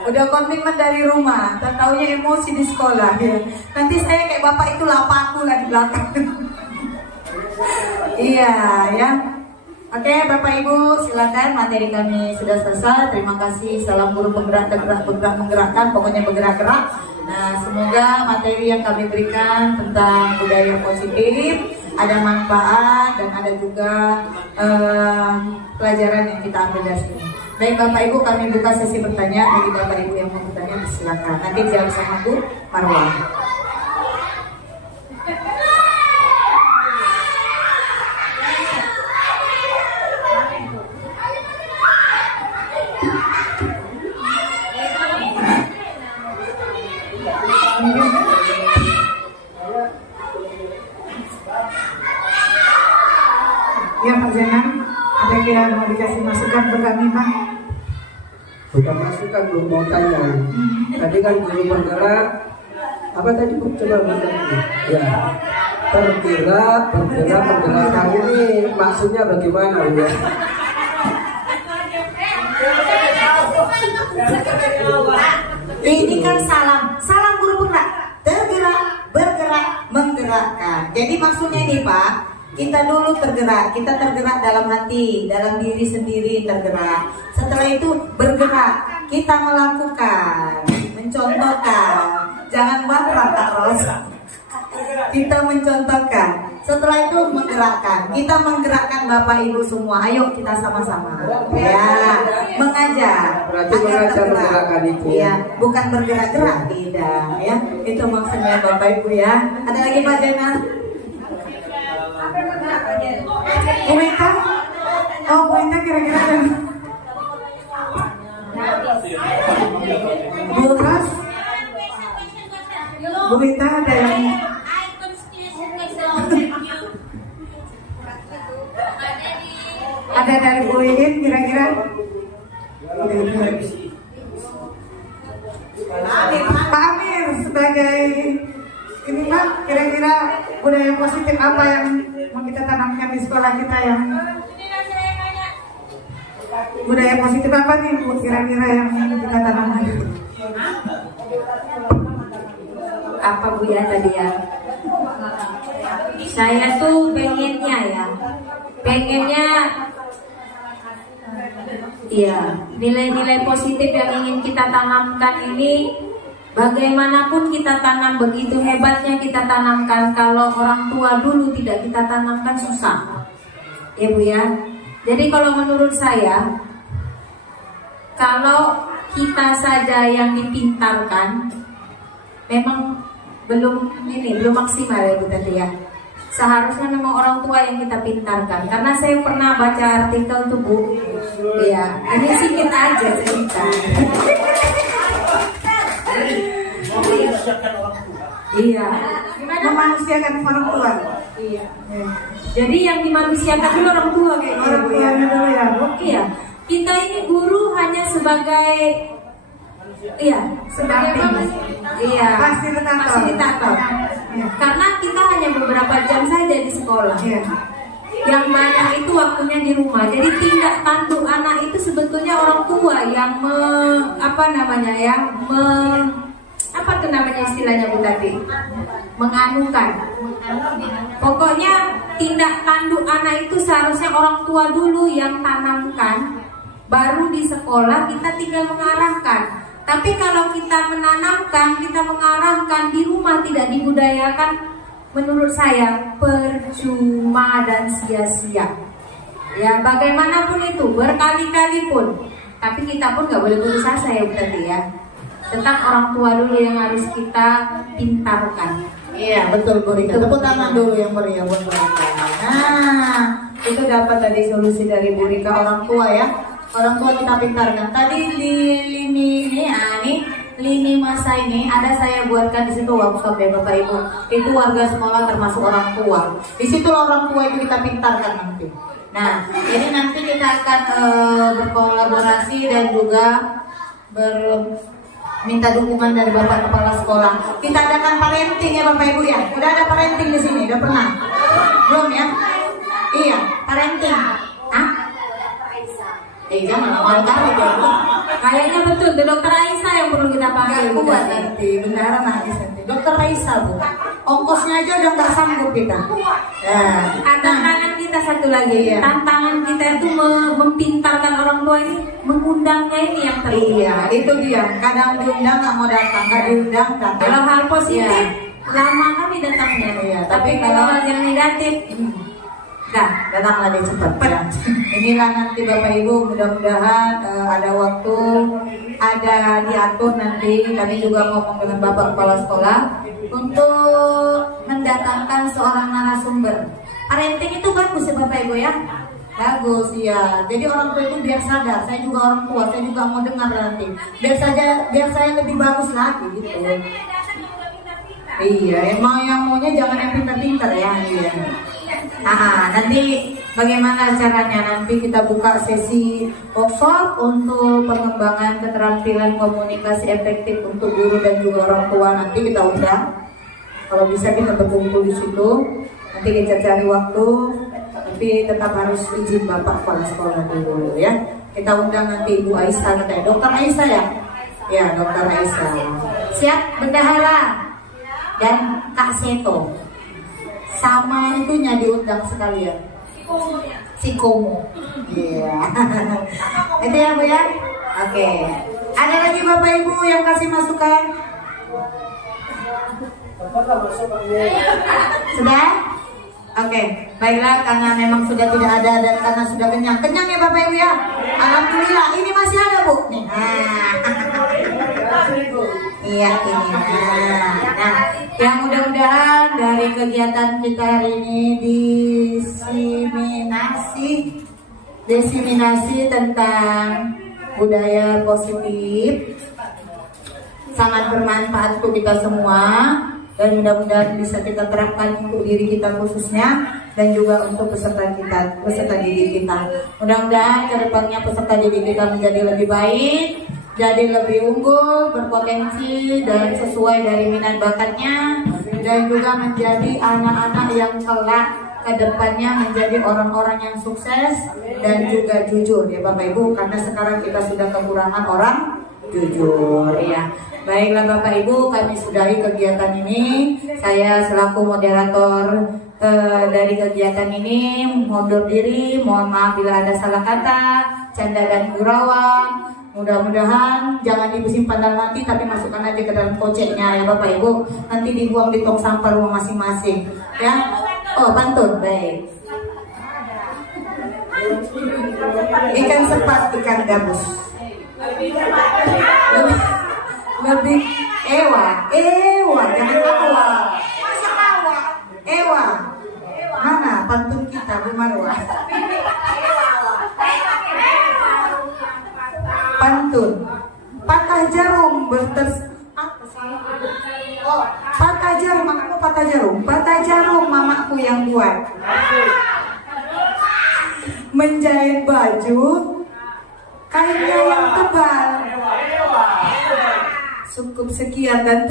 udah komitmen dari rumah, tahu-taunya emosi di sekolah. Ya. Nanti saya kayak Bapak itu lapaku lah di belakang. Iya ya. Oke, Bapak Ibu, silakan, materi kami sudah selesai. Terima kasih. Salam guru penggerak, menggerakkan, pokoknya bergerak-gerak. Nah, semoga materi yang kami berikan tentang budaya positif ada manfaat dan ada juga pelajaran yang kita ambil dari sini. Baik Bapak Ibu, kami buka sesi bertanya. Bagi Bapak Ibu yang mau bertanya, silakan. Nanti jawab sama Bu Marwah. kasih masukan ke kami, Pak. Bukan masukan, belum mau tanya. Tadi kan guru bergerak, apa tadi Bu? Coba bergerak. Ya, pergerakan ini maksudnya bagaimana Bu? Ya? Ini kan salam guru bergerak, tergerak, bergerak, menggerakkan. Jadi maksudnya ini Pak, kita dulu tergerak, kita tergerak dalam hati, dalam diri sendiri tergerak. Setelah itu bergerak, kita melakukan, mencontohkan. Jangan baper Kak Ros. Kita mencontohkan. Setelah itu menggerakkan. Kita menggerakkan Bapak Ibu semua. Ayo kita sama-sama. Ya, mengajar. Berarti mengajar menggerakkan itu. Ya, bukan bergerak-gerak tidak. Ya, itu maksudnya Bapak Ibu ya. Ada lagi Pak Jainal? Bu Wita? Oh, Bu Wita kira-kira ada. Bu Ros? Bu Wita ada yang ada dari Bu Idin kira-kira? Pak Amir sebagai ini Pak, kira-kira budaya positif apa yang mau kita tanamkan di sekolah kita yang budaya positif apa nih Bu kira-kira yang kita tanamkan? Apa Bu ya tadi ya? Saya tuh pengennya iya, nilai-nilai positif yang ingin kita tanamkan ini, bagaimanapun kita tanam, begitu hebatnya kita tanamkan, kalau orang tua dulu tidak kita tanamkan susah, ya Bu ya. Jadi kalau menurut saya, kalau kita saja yang dipintarkan, memang belum maksimal ya Bu tadi ya. Seharusnya memang orang tua yang kita pintarkan. Karena saya pernah baca artikel tuh Bu. Iya, ini sedikit aja cerita. Iya, memanusiakan orang tua. Iya. Jadi yang dimanusiakan dulu orang tua kayak orang tua dulu ya Bu. Iya, kita ini guru hanya sebagai sebagai fasilitator. Karena kita hanya beberapa jam saja di sekolah. Yang banyak itu waktunya di rumah. Jadi tindak tanduk anak itu sebetulnya orang tua yang istilahnya Bu tadi? Menganukan. Pokoknya tindak tanduk anak itu seharusnya orang tua dulu yang tanamkan. Baru di sekolah kita tinggal mengarahkan. Tapi kalau kita menanamkan, kita mengarahkan di rumah tidak dibudayakan, menurut saya percuma dan sia-sia. Ya bagaimanapun itu, berkali-kali pun. Tapi kita pun nggak boleh putus asa ya tadi ya. Tetap orang tua dulu yang harus kita pintarkan. Iya betul Bu Rika. Tepuk tangan dulu yang meriah buat Bu Rika. Nah, itu dapat tadi solusi dari Bu Rika, orang tua ya. Orang tua kita pintarkan. Tadi di lini masa ini ada saya buatkan di situ workshop ya Bapak Ibu. Itu warga sekolah termasuk orang tua. Di situ orang tua itu kita pintarkan nanti. Nah, jadi nanti kita akan berkolaborasi dan juga minta dukungan dari Bapak Kepala Sekolah. Kita adakan parenting ya Bapak Ibu ya. Udah ada parenting di sini, udah pernah? Belum ya? Iya, parenting. Jangan awal kali ya. Kayaknya betul, Dokter Aisyah yang perlu kita panggil. Kuat nanti, beneran nanti. Dokter Aisyah Bu. Ongkosnya aja udah nggak sanggup kita. Tantangan kita satu lagi. Tantangan kita itu mempintarkan orang tua ini, mengundangnya ini yang terlalu. Iya, itu dia. Kadang diundang nggak mau datang, nggak diundang datang. Kalau hal positif, lama kali datangnya. Iya, tapi kalau hal yang negatif, datang lebih cepat ya. Inilah nanti Bapak Ibu, mudah-mudahan ada waktu, ada diatur nanti. Kami juga ngomong dengan Bapak Kepala Sekolah untuk mendatangkan seorang narasumber. Parenting itu bagus ya Bapak Ibu ya. Bagus ya. Jadi orang tua itu biar sadar. Saya juga orang tua, saya juga mau dengar nanti. Biar saya lebih bagus lagi gitu. Iya, emang yang maunya jangan yang pintar-pintar ya. Iya. Nanti Bagaimana caranya? Nanti kita buka sesi workshop untuk pengembangan keterampilan komunikasi efektif untuk guru dan juga orang tua. Nanti kita undang. Kalau bisa kita berkumpul di situ. Nanti kita cari waktu. Tapi tetap harus izin Bapak kepala sekolah dulu ya. Kita undang nanti Ibu Aisyah, katanya Dokter Aisyah ya? Ya, Dokter Aisyah. Siap, bendahara dan Kak Seto. Sama itunya diundang sekalian. Si Komo. Iya. Itu ya Bu ya? Oke. Ada lagi Bapak Ibu yang kasih masukan? Sudah? Oke, baiklah, karena memang sudah tidak ada dan karena sudah kenyang. Kenyang ya Bapak Ibu ya? Alhamdulillah, ini masih ada Bu. Nih. Iya ini. Nah, yang mudah-mudahan dari kegiatan kita hari ini diseminasi tentang budaya positif sangat bermanfaat untuk kita semua. Dan mudah-mudahan bisa kita terapkan untuk diri kita khususnya dan juga untuk peserta didik kita. Mudah-mudahan kedepannya peserta didik kita menjadi lebih baik, jadi lebih unggul, berpotensi dan sesuai dari minat bakatnya, dan juga menjadi anak-anak yang kelak kedepannya menjadi orang-orang yang sukses dan juga jujur ya Bapak Ibu, karena sekarang kita sudah kekurangan orang jujur ya. Baiklah Bapak Ibu, kami sudahi kegiatan ini. Saya selaku moderator dari kegiatan ini mundur diri. Mohon maaf bila ada salah kata, canda dan gurauan. Mudah-mudahan jangan disimpan dalam hati, tapi masukkan aja ke dalam koceknya ya Bapak Ibu. Nanti dibuang di tong sampah rumah masing-masing. Ya. Oh, pantun, baik. Ikan sepat, ikan gabus. Lebih ewa, jangan awa. Masa awa? Ewa. Mana pantun kita Bu Marwah? Pantun. Patah jarum patah jarum, mamaku patah jarum. Patah jarum mamaku yang buat. Menjahit baju kainnya yang tebal. Cukup sekian dan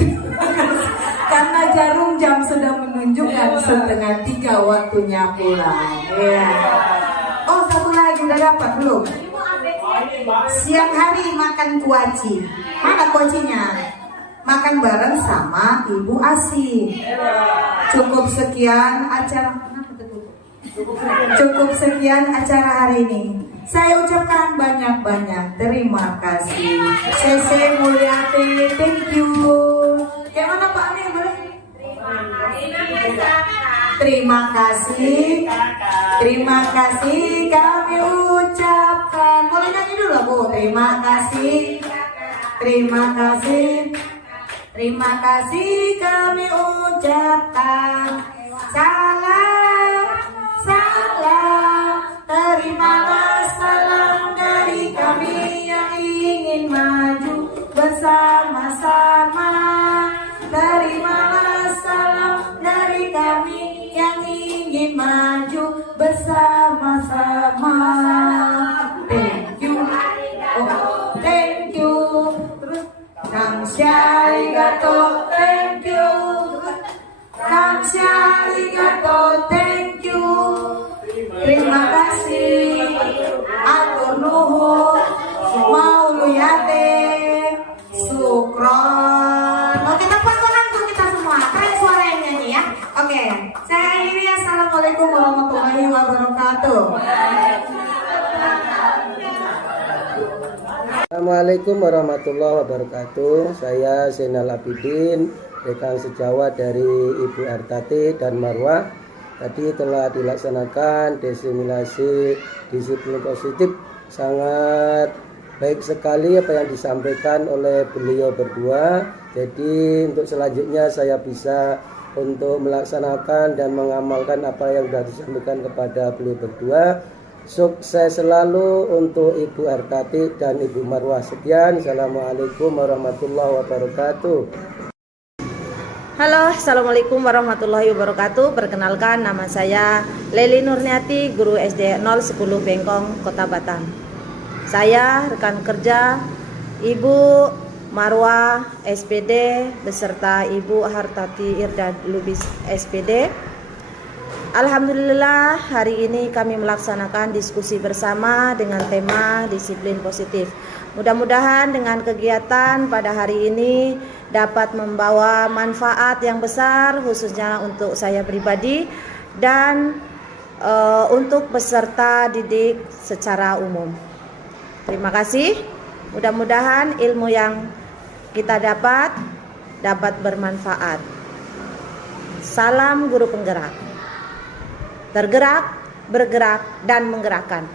karena jarum jam sudah menunjukkan 2:30 waktunya pulang. Ya. Oh, satu lagi udah dapat belum? Siang hari makan kuaci. Mana kuacinya? Makan bareng sama Ibu Asi. Cukup sekian acara hari ini. Saya ucapkan banyak-banyak terima kasih. Sese Mulyati, thank you. Gimana Pak Amir, boleh? Terima kasih kami ucapkan. Boleh nyanyi dulu Bu. Terima kasih kami ucapkan. Salam, terimalah salam dari kami yang ingin maju bersama-sama. Terimalah salam dari kami yang ingin maju bersama-sama. Thank you. Oh, thank you. Terus kamsahamnida, arigato, thank you. Kamsahamnida, arigato, thank you. Terima kasih. Atur nuhun. Mauluyate. Sukron. Oke, tepuk tangan untuk kita semua. Keren suara yang nyanyi ya. Oke, saya akhiri. Assalamualaikum warahmatullahi wabarakatuh. Assalamualaikum warahmatullahi wabarakatuh. Saya Zainal Abidin, Dekan Sejawat dari Ibu Artati dan Marwah. Tadi telah dilaksanakan diseminasi disiplin positif. Sangat baik sekali apa yang disampaikan oleh beliau berdua. Jadi untuk selanjutnya saya bisa untuk melaksanakan dan mengamalkan apa yang sudah disampaikan kepada beliau berdua. Sukses selalu untuk Ibu Artati dan Ibu Marwah. Sekian. Assalamualaikum warahmatullahi wabarakatuh. Halo, Assalamualaikum warahmatullahi wabarakatuh. Perkenalkan, nama saya Leli Nurniati, guru SD 010 Bengkong, Kota Batam. Saya rekan kerja Ibu Marwah SPD beserta Ibu Hartati Irda Lubis SPD. Alhamdulillah, hari ini kami melaksanakan diskusi bersama dengan tema disiplin positif. Mudah-mudahan dengan kegiatan pada hari ini dapat membawa manfaat yang besar khususnya untuk saya pribadi dan untuk peserta didik secara umum. Terima kasih. Mudah-mudahan ilmu yang kita dapat bermanfaat. Salam guru penggerak. Tergerak, bergerak, dan menggerakkan.